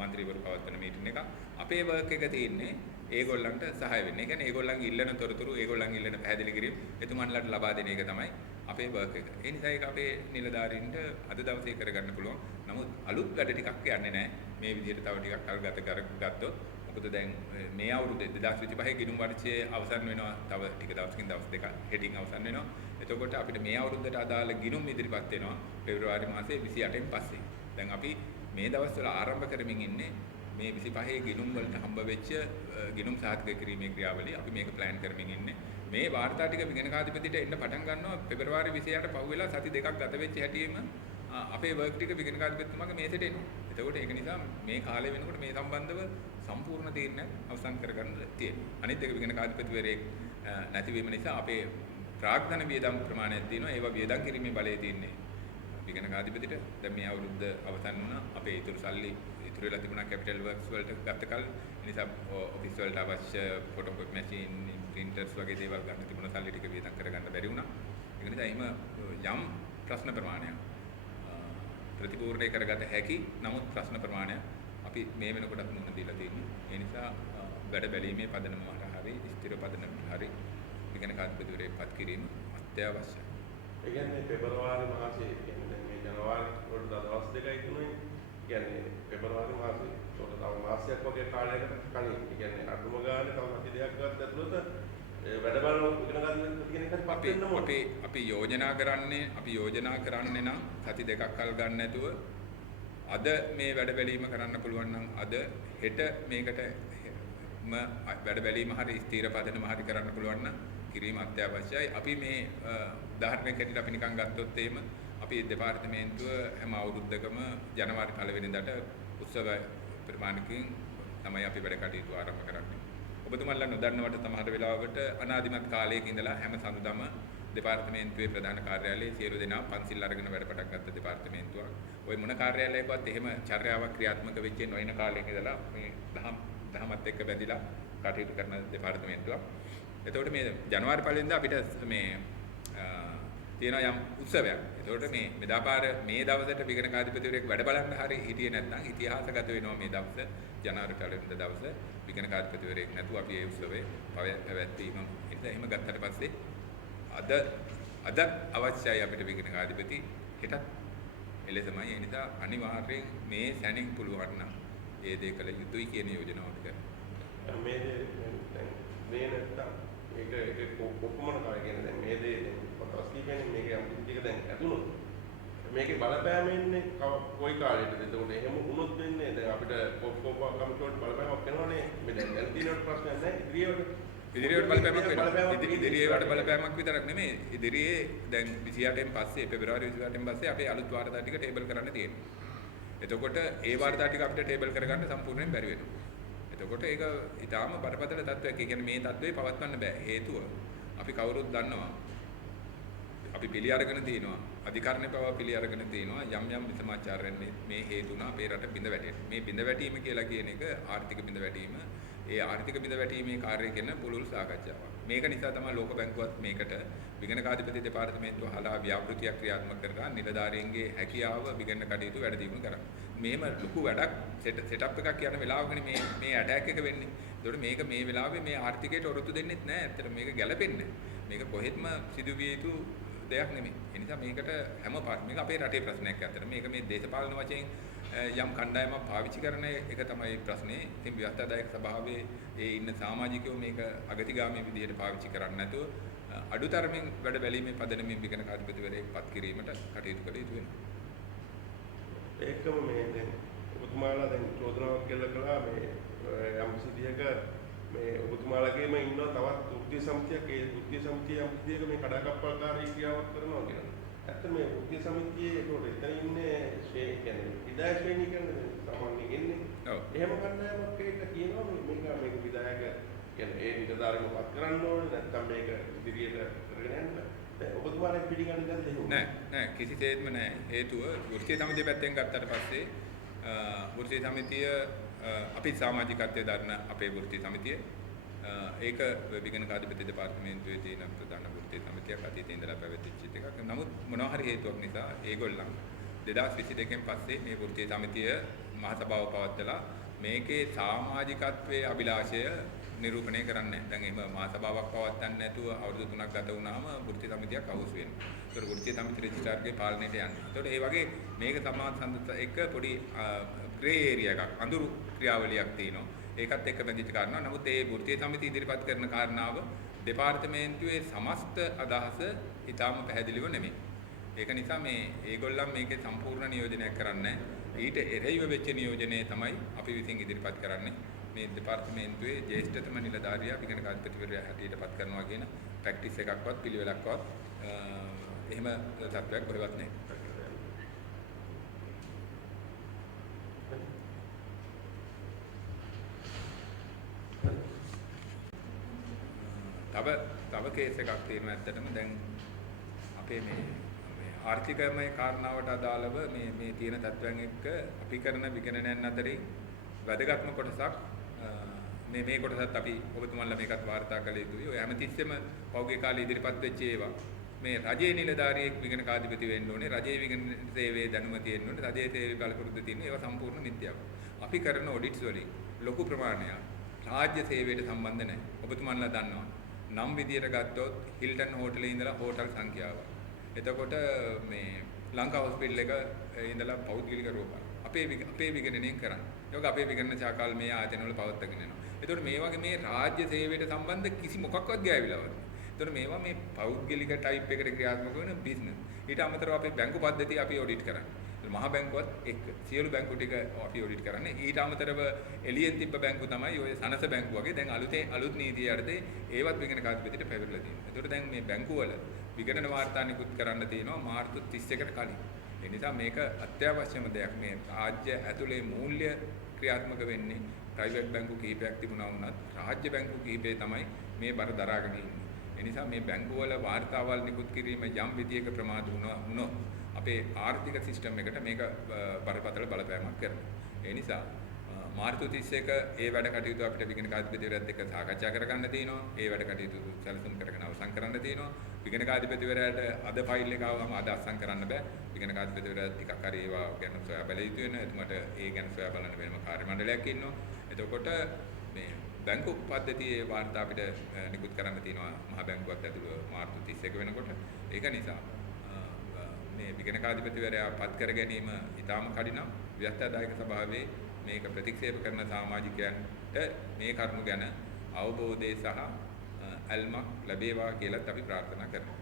මන්ත්‍රීවරු පවත්වන මීටින් එක. අපේ වර්ක් එක තියෙන්නේ ඒගොල්ලන්ට සහාය වෙන්න. ඒ කියන්නේ ඒගොල්ලන්ගේ ඉල්ලන තොරතුරු ඒගොල්ලන්ගේ ඉල්ලන පැහැදිලි කිරීම එතුමන්ලට ලබා දෙන එක තමයි අපේ වර්ක් එක. ඒ නිසා ඒක අපේ නිලධාරීන්ට අද දවසේ කරගන්න පුළුවන්. නමුත් අලුත් වැඩ ටිකක් යන්නේ නැහැ. මේ විදිහට තව ටිකක් කල් ගතගත්තොත් මොකද දැන් මේ අවුරුදු 2025 ගිණුම් වර්ෂයේ අවසන් වෙනවා. තව ටික දවසකින් දවස් දෙකක් හෙටින් අවසන් වෙනවා. එතකොට අපිට මේ අවුරුද්දට අදාළ ගිණුම් ඉදිරිපත් වෙනවා පෙබරවාරි මාසයේ 28න් පස්සේ. දැන් අපි මේ දවස්වල ආරම්භ කරමින් ඉන්නේ මේ 25 ගිණුම් වලට හම්බ වෙච්ච ගිණුම් සාධක කිරීමේ ක්‍රියාවලිය අපි මේක ප්ලෑන් කරමින් ඉන්නේ. මේ වාර්තා ටික විගණකාධිපතිට එන්න පටන් ගන්නවා පෙබරවාරි 28ට පහුවෙලා සති දෙකක් ගත වෙච්ච හැටියෙම අපේ වර්ක් ටික විගණකාධිපතිතුමාගේ මේසෙට එනවා. එතකොට ඒක නිසා මේ කාලය වෙනකොට මේ සම්බන්ධව සම්පූර්ණ තීරණයක් අවසන් කරගන්න තියෙනවා. අනිත් එක විගණකාධිපතිවරයෙක් නැතිවීම නිසා අපේ ප්‍රාග්ධන වියදම් ප්‍රමාණයක් තියෙනවා. ඒවා වියදම් කිරීමේ බලය තියෙන්නේ විගණකාධිපතිට. දැන් මේ අවුරුද්ද අවසන් වුණා. අපේ ඉතුරු සල්ලි ඉතුරු වෙලා තිබුණා කැපිටල් වර්ක්ස් වලට ගත කල. ඒ නිසා ඔෆිස් වලට අවශ්‍ය ෆොටෝකොපි මැෂින්, ප්‍රින්ටර්ස් වගේ දේවල් ගන්න තිබුණ සල්ලි ටික වියදම් කරගන්න බැරි වුණා. ඒ නිසා එහෙම යම් ප්‍රශ්න ප්‍රමාණයක් ප්‍රතිපූර්ණය කරගත හැකි. නමුත් ප්‍රශ්න ප්‍රමාණය අපි මේ වෙනකොටත් මුහුණ දීලා තියෙනවා. ඒ නිසා වැඩ බැලීමේ පදනම හරි ස්ථිර පදනම හරි විගණකාධිපතිවරයෙක් පත් කිරීම අත්‍යවශ්‍යයි. ඒ කියන්නේ පෙබරවාරි මාසයේ කියන්නේ මේ ජනවාරි වලට දවස් දෙකයි තුනයි කියන්නේ පෙබරවාරි මාසයේ උඩ තව මාසයක් වගේ කාලයකට කලින් කියන්නේ අඩුම ගානේ තව සති දෙකක් ගන්න ඇතුළත වැඩ බලන විගණකාධිපති කියන එකට පත් වෙන්න ඕනේ. අපි යෝජනා කරන්නේ නම් සති දෙකක් කල් ගන්න නැතුව අද මේ වැඩ බැලීම කරන්න පුළුවන් නම් අද හෙට මේකට වැඩ බැලීම හරි ස්ථීර පදනම හරි කරන්න පුළුවන් නම් කිරීම අත්‍යවශ්‍යයි. අපි මේ උදාහරණයක් හැටියට අපි නිකන් ගත්තොත් එහෙම අපි දෙපාර්තමේන්තුව හැම අවුරුද්දකම ජනවාරි 1 වෙනිදාට උත්සව ප්‍රමාණකින් තමයි අපි වැඩ කටයුතු ආරම්භ කරන්නේ. ඔබතුමාලා නොදන්නවට සමහර වෙලාවකට අනාදිමත් කාලයක ඉඳලා හැම සඳුදාම දෙපාර්තමේන්තුවේ ප්‍රධාන කාර්යාලයේ සියලු දෙනා පන්සිල් අරගෙන වැඩ පටන් ගත්ත දෙපාර්තමේන්තුවක්. ওই මොන කාර්යාලයකවත් එහෙම චර්යාවක් ක්‍රියාත්මක වෙච්ච නොවන කාලයක ඉඳලා මේ දහමත් එක්ක බැඳිලා කටයුතු කරන දෙපාර්තමේන්තුවක්. එතකොට මේ ජනවාරි 1 වෙනිදා අපිට මේ තියෙන යම් උත්සවයක්. එතකොට මේ මෙදාපාර මේ දවසට විගණකාධිපතිවරයෙක් වැඩ බලන්න හරි හිටියේ නැත්නම් ඉතිහාසගත වෙනවා මේ දවස ජනවාරි 1 වෙනිදා දවස විගණකාධිපතිවරයෙක් නැතුව අපි ඒ උත්සවය පැවැත්වීම. එහෙම ගත්තට පස්සේ අද අවශ්‍යයි අපිට විගණකාධිපති හෙටත් එලෙසමයි. ඒ නිසා අනිවාර්යෙන් මේ සැනින් පුළුවන් නම් ඒ දේ කළ යුතුයි කියන යෝජනාවක් කරනවා. මේ මේ නැත්තම් ඒක කොහොමද කරන්නේ දැන් මේ දේ පොතස් කියන්නේ මේක යම් කිසි දැන් ඇතුණු මේකේ බලපෑම එන්නේ කොයි කාලෙටද? එතකොට එහෙම වුණොත් වෙන්නේ දැන් අපිට කොප්පෝපා කමිටුවට බලපෑමක් වෙනවනේ. මේ දැන් ඇල්ටිනේට් ප්‍රශ්නයක් නැහැ ඉදිරියට බලපෑමක් වෙනවා. ඉදිරියට බලපෑමක් විතරක් නෙමෙයි. ඉදිරියේ දැන් 28න් පස්සේ පෙබරවාරි 28න් පස්සේ අපේ අලුත් වාර්තා ටික ටේබල් කරන්න තියෙනවා. එතකොට ඒ වාර්තා ටික අපිට ටේබල් කරගන්න සම්පූර්ණයෙන් බැරි වෙනවා. එතකොට ඒක ඊටාම බරපතල තත්ත්වයක්. ඒ කියන්නේ මේ තත්ත්වේ පවත්වන්න බෑ. හේතුව අපි කවුරුත් දන්නවා. අපි පිළි අරගෙන තිනවා. අධිකරණ පව පිළි අරගෙන තිනවා. යම් විසමාචාරයෙන් මේ හේතුණා අපේ රට බිඳ වැටෙන්න. මේ බිඳ වැටීම කියලා කියන එක ආර්ථික බිඳ වැටීම. ඒ ආර්ථික බිඳ වැටීමේ කාර්යය කියන පුළුල් සාකච්ඡාවක්. මේක නිසා තමයි ලෝක බැංකුවත් මේකට විගණකාධිපති දෙපාර්තමේන්තුව හලා ව්‍යාපෘතියක් ක්‍රියාත්මක කරලා නිලධාරීන්ගේ හැකියාව විගණන කටයුතු වැඩ දියුණු කරා. මෙහෙම ලොකු වැඩක් සෙටප් එකක් යන වෙලාවකනේ මේ ඇටැක් එක වෙන්නේ. ඒතකොට මේක මේ වෙලාවේ මේ ආර්ථිකයට ඔරොත්තු දෙන්නෙත් නෑ. ඇත්තට මේක ගැළපෙන්නේ නෑ. මේක කොහෙත්ම සිදුවිය යුතු දෙයක් නෙමෙයි. ඒ නිසා මේකට හැම මේක අපේ රටේ ප්‍රශ්නයක් ඇත්තට. මේක මේ දේශපාලන වශයෙන් යම් කණ්ඩායමක් පාවිච්චි කරන එක තමයි ප්‍රශ්නේ. ඉතින් ව්‍යවස්ථාදායක සභාවේ ඒ ඉන්න සමාජිකයෝ මේක අගතිගාමී විදිහට පාවිච්චි කරන්නේ නැතුව අඩුතරමින් වැඩ බැලීමේ පදනමින් විගණකාධිපතිවරයෙක් පත් කිරීමට කටයුතු කළ යුතු වෙනවා. ඒකම මේ දැන් ඔබතුමාලා දැන් චෝදනාවක් කළා මේ යම් සිටියක මේ ඔබතුමාලාගේම ඉන්න තවත් වෘත්තීය සමිතියක් ඒ වෘත්තීය සමිතිය යම් සිටියක මේ කඩාකප්පල්කාරී ක්‍රියාවක් කරනවා කියලා. ඇත්ත මේ වෘත්තීය සමිතියේ ඒකට එතන ඉන්නේ ශ්‍රේණි කියන්නේ විදාය ශ්‍රේණි කියන්නේ සාමාන්‍යයෙන් එන්නේ. ඔව්. එහෙම කණ්ඩායමක් ඒක කියනවා මේක විධායක කියන්නේ ඒ නිලධාරීම පත් කරන්න ඕනේ නැත්නම් මේක ඉදිරියට කරගෙන යන්න. දැන් ඔබතුමාලා පිළිගන්නේ නැද්ද එහෙම? නෑ කිසිසේත්ම නෑ. හේතුව වෘත්තීය සමිතිය පැත්තෙන් ගත්තට පස්සේ වෘත්තීය සමිතිය අපි සමාජිකත්වයේ දරන අපේ වෘත්තීය සමිතිය ඒක විගණක අධිපති දෙපාර්තමේන්තුවේ තියෙන ප්‍රධාන වෘත්තීය සමිතියක් අතීතයේ ඉඳලා පැවතිච්ච එකක්. නමුත් මොනවා හරි හේතුවක් නිසා ඒගොල්ලන් 2022 පස්සේ මේ වෘත්තීය සමිතිය මහසභාව පවත්වලා මේකේ සමාජිකත්වයේ අභිලාෂය නිරූපණය කරන්නේ. දැන් එහෙම මහසභාවක් පවත්වන්නේ නැතුව අවුරුදු 3ක් ගත වුණාම වෘත්තීය සමිතියක් අවුස් වෙනවා. ඒතර වෘත්තීය සමිති රෙජිස්ට්‍රාර්ගේ පාලනයට යන්නේ. ඒතකොට ඒ වගේ මේක සමාජ සම්බන්ධ එක පොඩි ග්‍රේ ඒරියා එකක් අඳුරු ක්‍රියාවලියක් තියෙනවා. ඒකත් එක්ක බැඳිච්ච කාරණා. නමුත් ඒ වෘත්තීය සමිති ඉදිරිපත් කරන කාරණාව දෙපාර්තමේන්තුවේ සමස්ත අදහස ඊටාම පැහැදිලිව නෙමෙයි. ඒක නිසා මේ ඒගොල්ලන් මේකේ සම්පූර්ණ නියෝජනයක් කරන්නේ ඊට එරෙහිව වෙච්ච නියෝජනය තමයි අපි විසින් ඉදිරිපත් කරන්නේ. මේ දෙපාර්තමේන්තුවේ ජ්‍යෙෂ්ඨතම නිලධාරියා විගණක අධිපතිවරයා හැටියට පත් කරනවා කියන ප්‍රැක්ටිස් එකක්වත් පිළිවෙලක්වත් එහෙම තත්ත්වයක් කොහෙවත් නැහැ. තව කේස් එකක් තියෙනවා ඇත්තටම දැන් අපේ මේ ආර්ථිකමය කාරණාවට අදාළව මේ තියෙන තත්ත්වයන් එක්ක අපි කරන විගණනයන් අතරින් වැදගත්ම කොටසක් මේ කොටසත් අපි ඔබතුමන්ලා මේකත් වාර්තා කළ යුතුයි. ඔය හැමතිස්සෙම පෞද්ගලික කාලේ ඉදිරිපත් වෙච්ච ඒවා මේ රජයේ නිලධාරියෙක් විගණකාධිපති වෙන්න ඕනේ, රජයේ විගණන සේවයේ දැනුම තියෙන්න ඕනේ, රජයේ සේවයේ බලපොරොත්තු තියෙන ඒවා සම්පූර්ණ මිත්‍යාවක්. අපි කරන ඔඩිට්ස් වලින් ලොකු ප්‍රමාණයක් රාජ්‍ය සේවයට සම්බන්ධ නැහැ. ඔබතුමන්ලා දන්නවා. නම් විදියට ගත්තොත් හිල්ටන් හෝටලේ ඉඳලා හෝටල් සංඛ්‍යාව. එතකොට මේ ලංකා හොස්පිටල් එක ඉඳලා පෞද්ගලික රෝග. අපේ විගණනයෙන් කරන්නේ. ඒක අපේ විගණන ශාඛාවල මේ ආයතන වල පවත්වාගෙන යනවා. එතකොට මේ වගේ මේ රාජ්‍ය සේවයට සම්බන්ධ කිසි මොකක්වත් ගෑවිලාවක් නෑ. එතකොට මේවා මේ පෞද්ගලික ටයිප් එකකට ක්‍රියාත්මක වෙන බිස්නස්. ඊට අමතරව අපේ බැංකු පද්ධතිය අපි ඔඩිට් කරන්නේ. මහ බැංකුවත් එක්ක සියලු බැංකු ටික අපි ඔඩිට් කරන්නේ. ඊට අමතරව එළියෙන් තිබ්බ බැංකු තමයි ඔය සනස බැංකු වගේ දැන් අලුත් නීතිය යටතේ ඒවත් විගණක අධිපතිට පැවිරලා තියෙනවා. එතකොට දැන් මේ බැංකු වල විගණන වාර්තා නිකුත් කරන්න තියෙනවා මාර්තු 31කට කලින්. ඒ නිසා මේක අත්‍යවශ්‍යම දෙයක්. මේ රාජ්‍ය ඇතුලේ මූල්‍ය ක්‍රියාත්මක වෙන්නේ ප්‍රයිවට් බැංකු කිහිපයක් තිබුණා වුණත් රාජ්‍ය බැංකු කිහිපේ තමයි මේ බර දරාගෙන ඉන්නේ. ඒ නිසා මේ බැංකු වල වාර්තාවල් නිකුත් කිරීම යම් විදියක ප්‍රමාද වුණොත් අපේ ආර්ථික සිස්ටම් එකට මේක බරපතල බලපෑමක් කරනවා. ඒ නිසා මාර්තු 31 ඒ වැඩ කටයුතු අපිට විගණක අධිපතිවරයාත් එක්ක සාකච්ඡා කරගන්න තියෙනවා. ඒ වැඩ කටයුතු සැලසුම් කරගෙන අවසන් කරන්න තියෙනවා. විගණක අධිපතිවරයාට අද ෆයිල් එක ආවම අද අවසන් කරන්න බෑ. විගණක අධිපතිවරයා ටිකක් හරි ඒවා ගැන සොයා බැල යුතු වෙනවා. එතුමාට ඒ ගැන සොයා බලන්න වෙනම කාර්ය මණ්ඩලයක් ඉන්නවා. එතකොට මේ බැංකු පද්ධතියේ වාර්තා අපිට නිකුත් කරන්න තියෙනවා මහ බැංකුවත් ඇතුළු මාර්තු 31 වෙනකොට. ඒක නිසා මේ විගණකාධිපතිවරයා පත් කර ගැනීම ඉතාම කඩිනම් ව්‍යවස්ථාදායක සභාවේ මේක ප්‍රතික්ෂේප කරන සමාජිකයන්ට මේ කරුණු ගැන අවබෝධය සහ අල්මක් ලැබේවා කියලාත් අපි ප්‍රාර්ථනා කරනවා.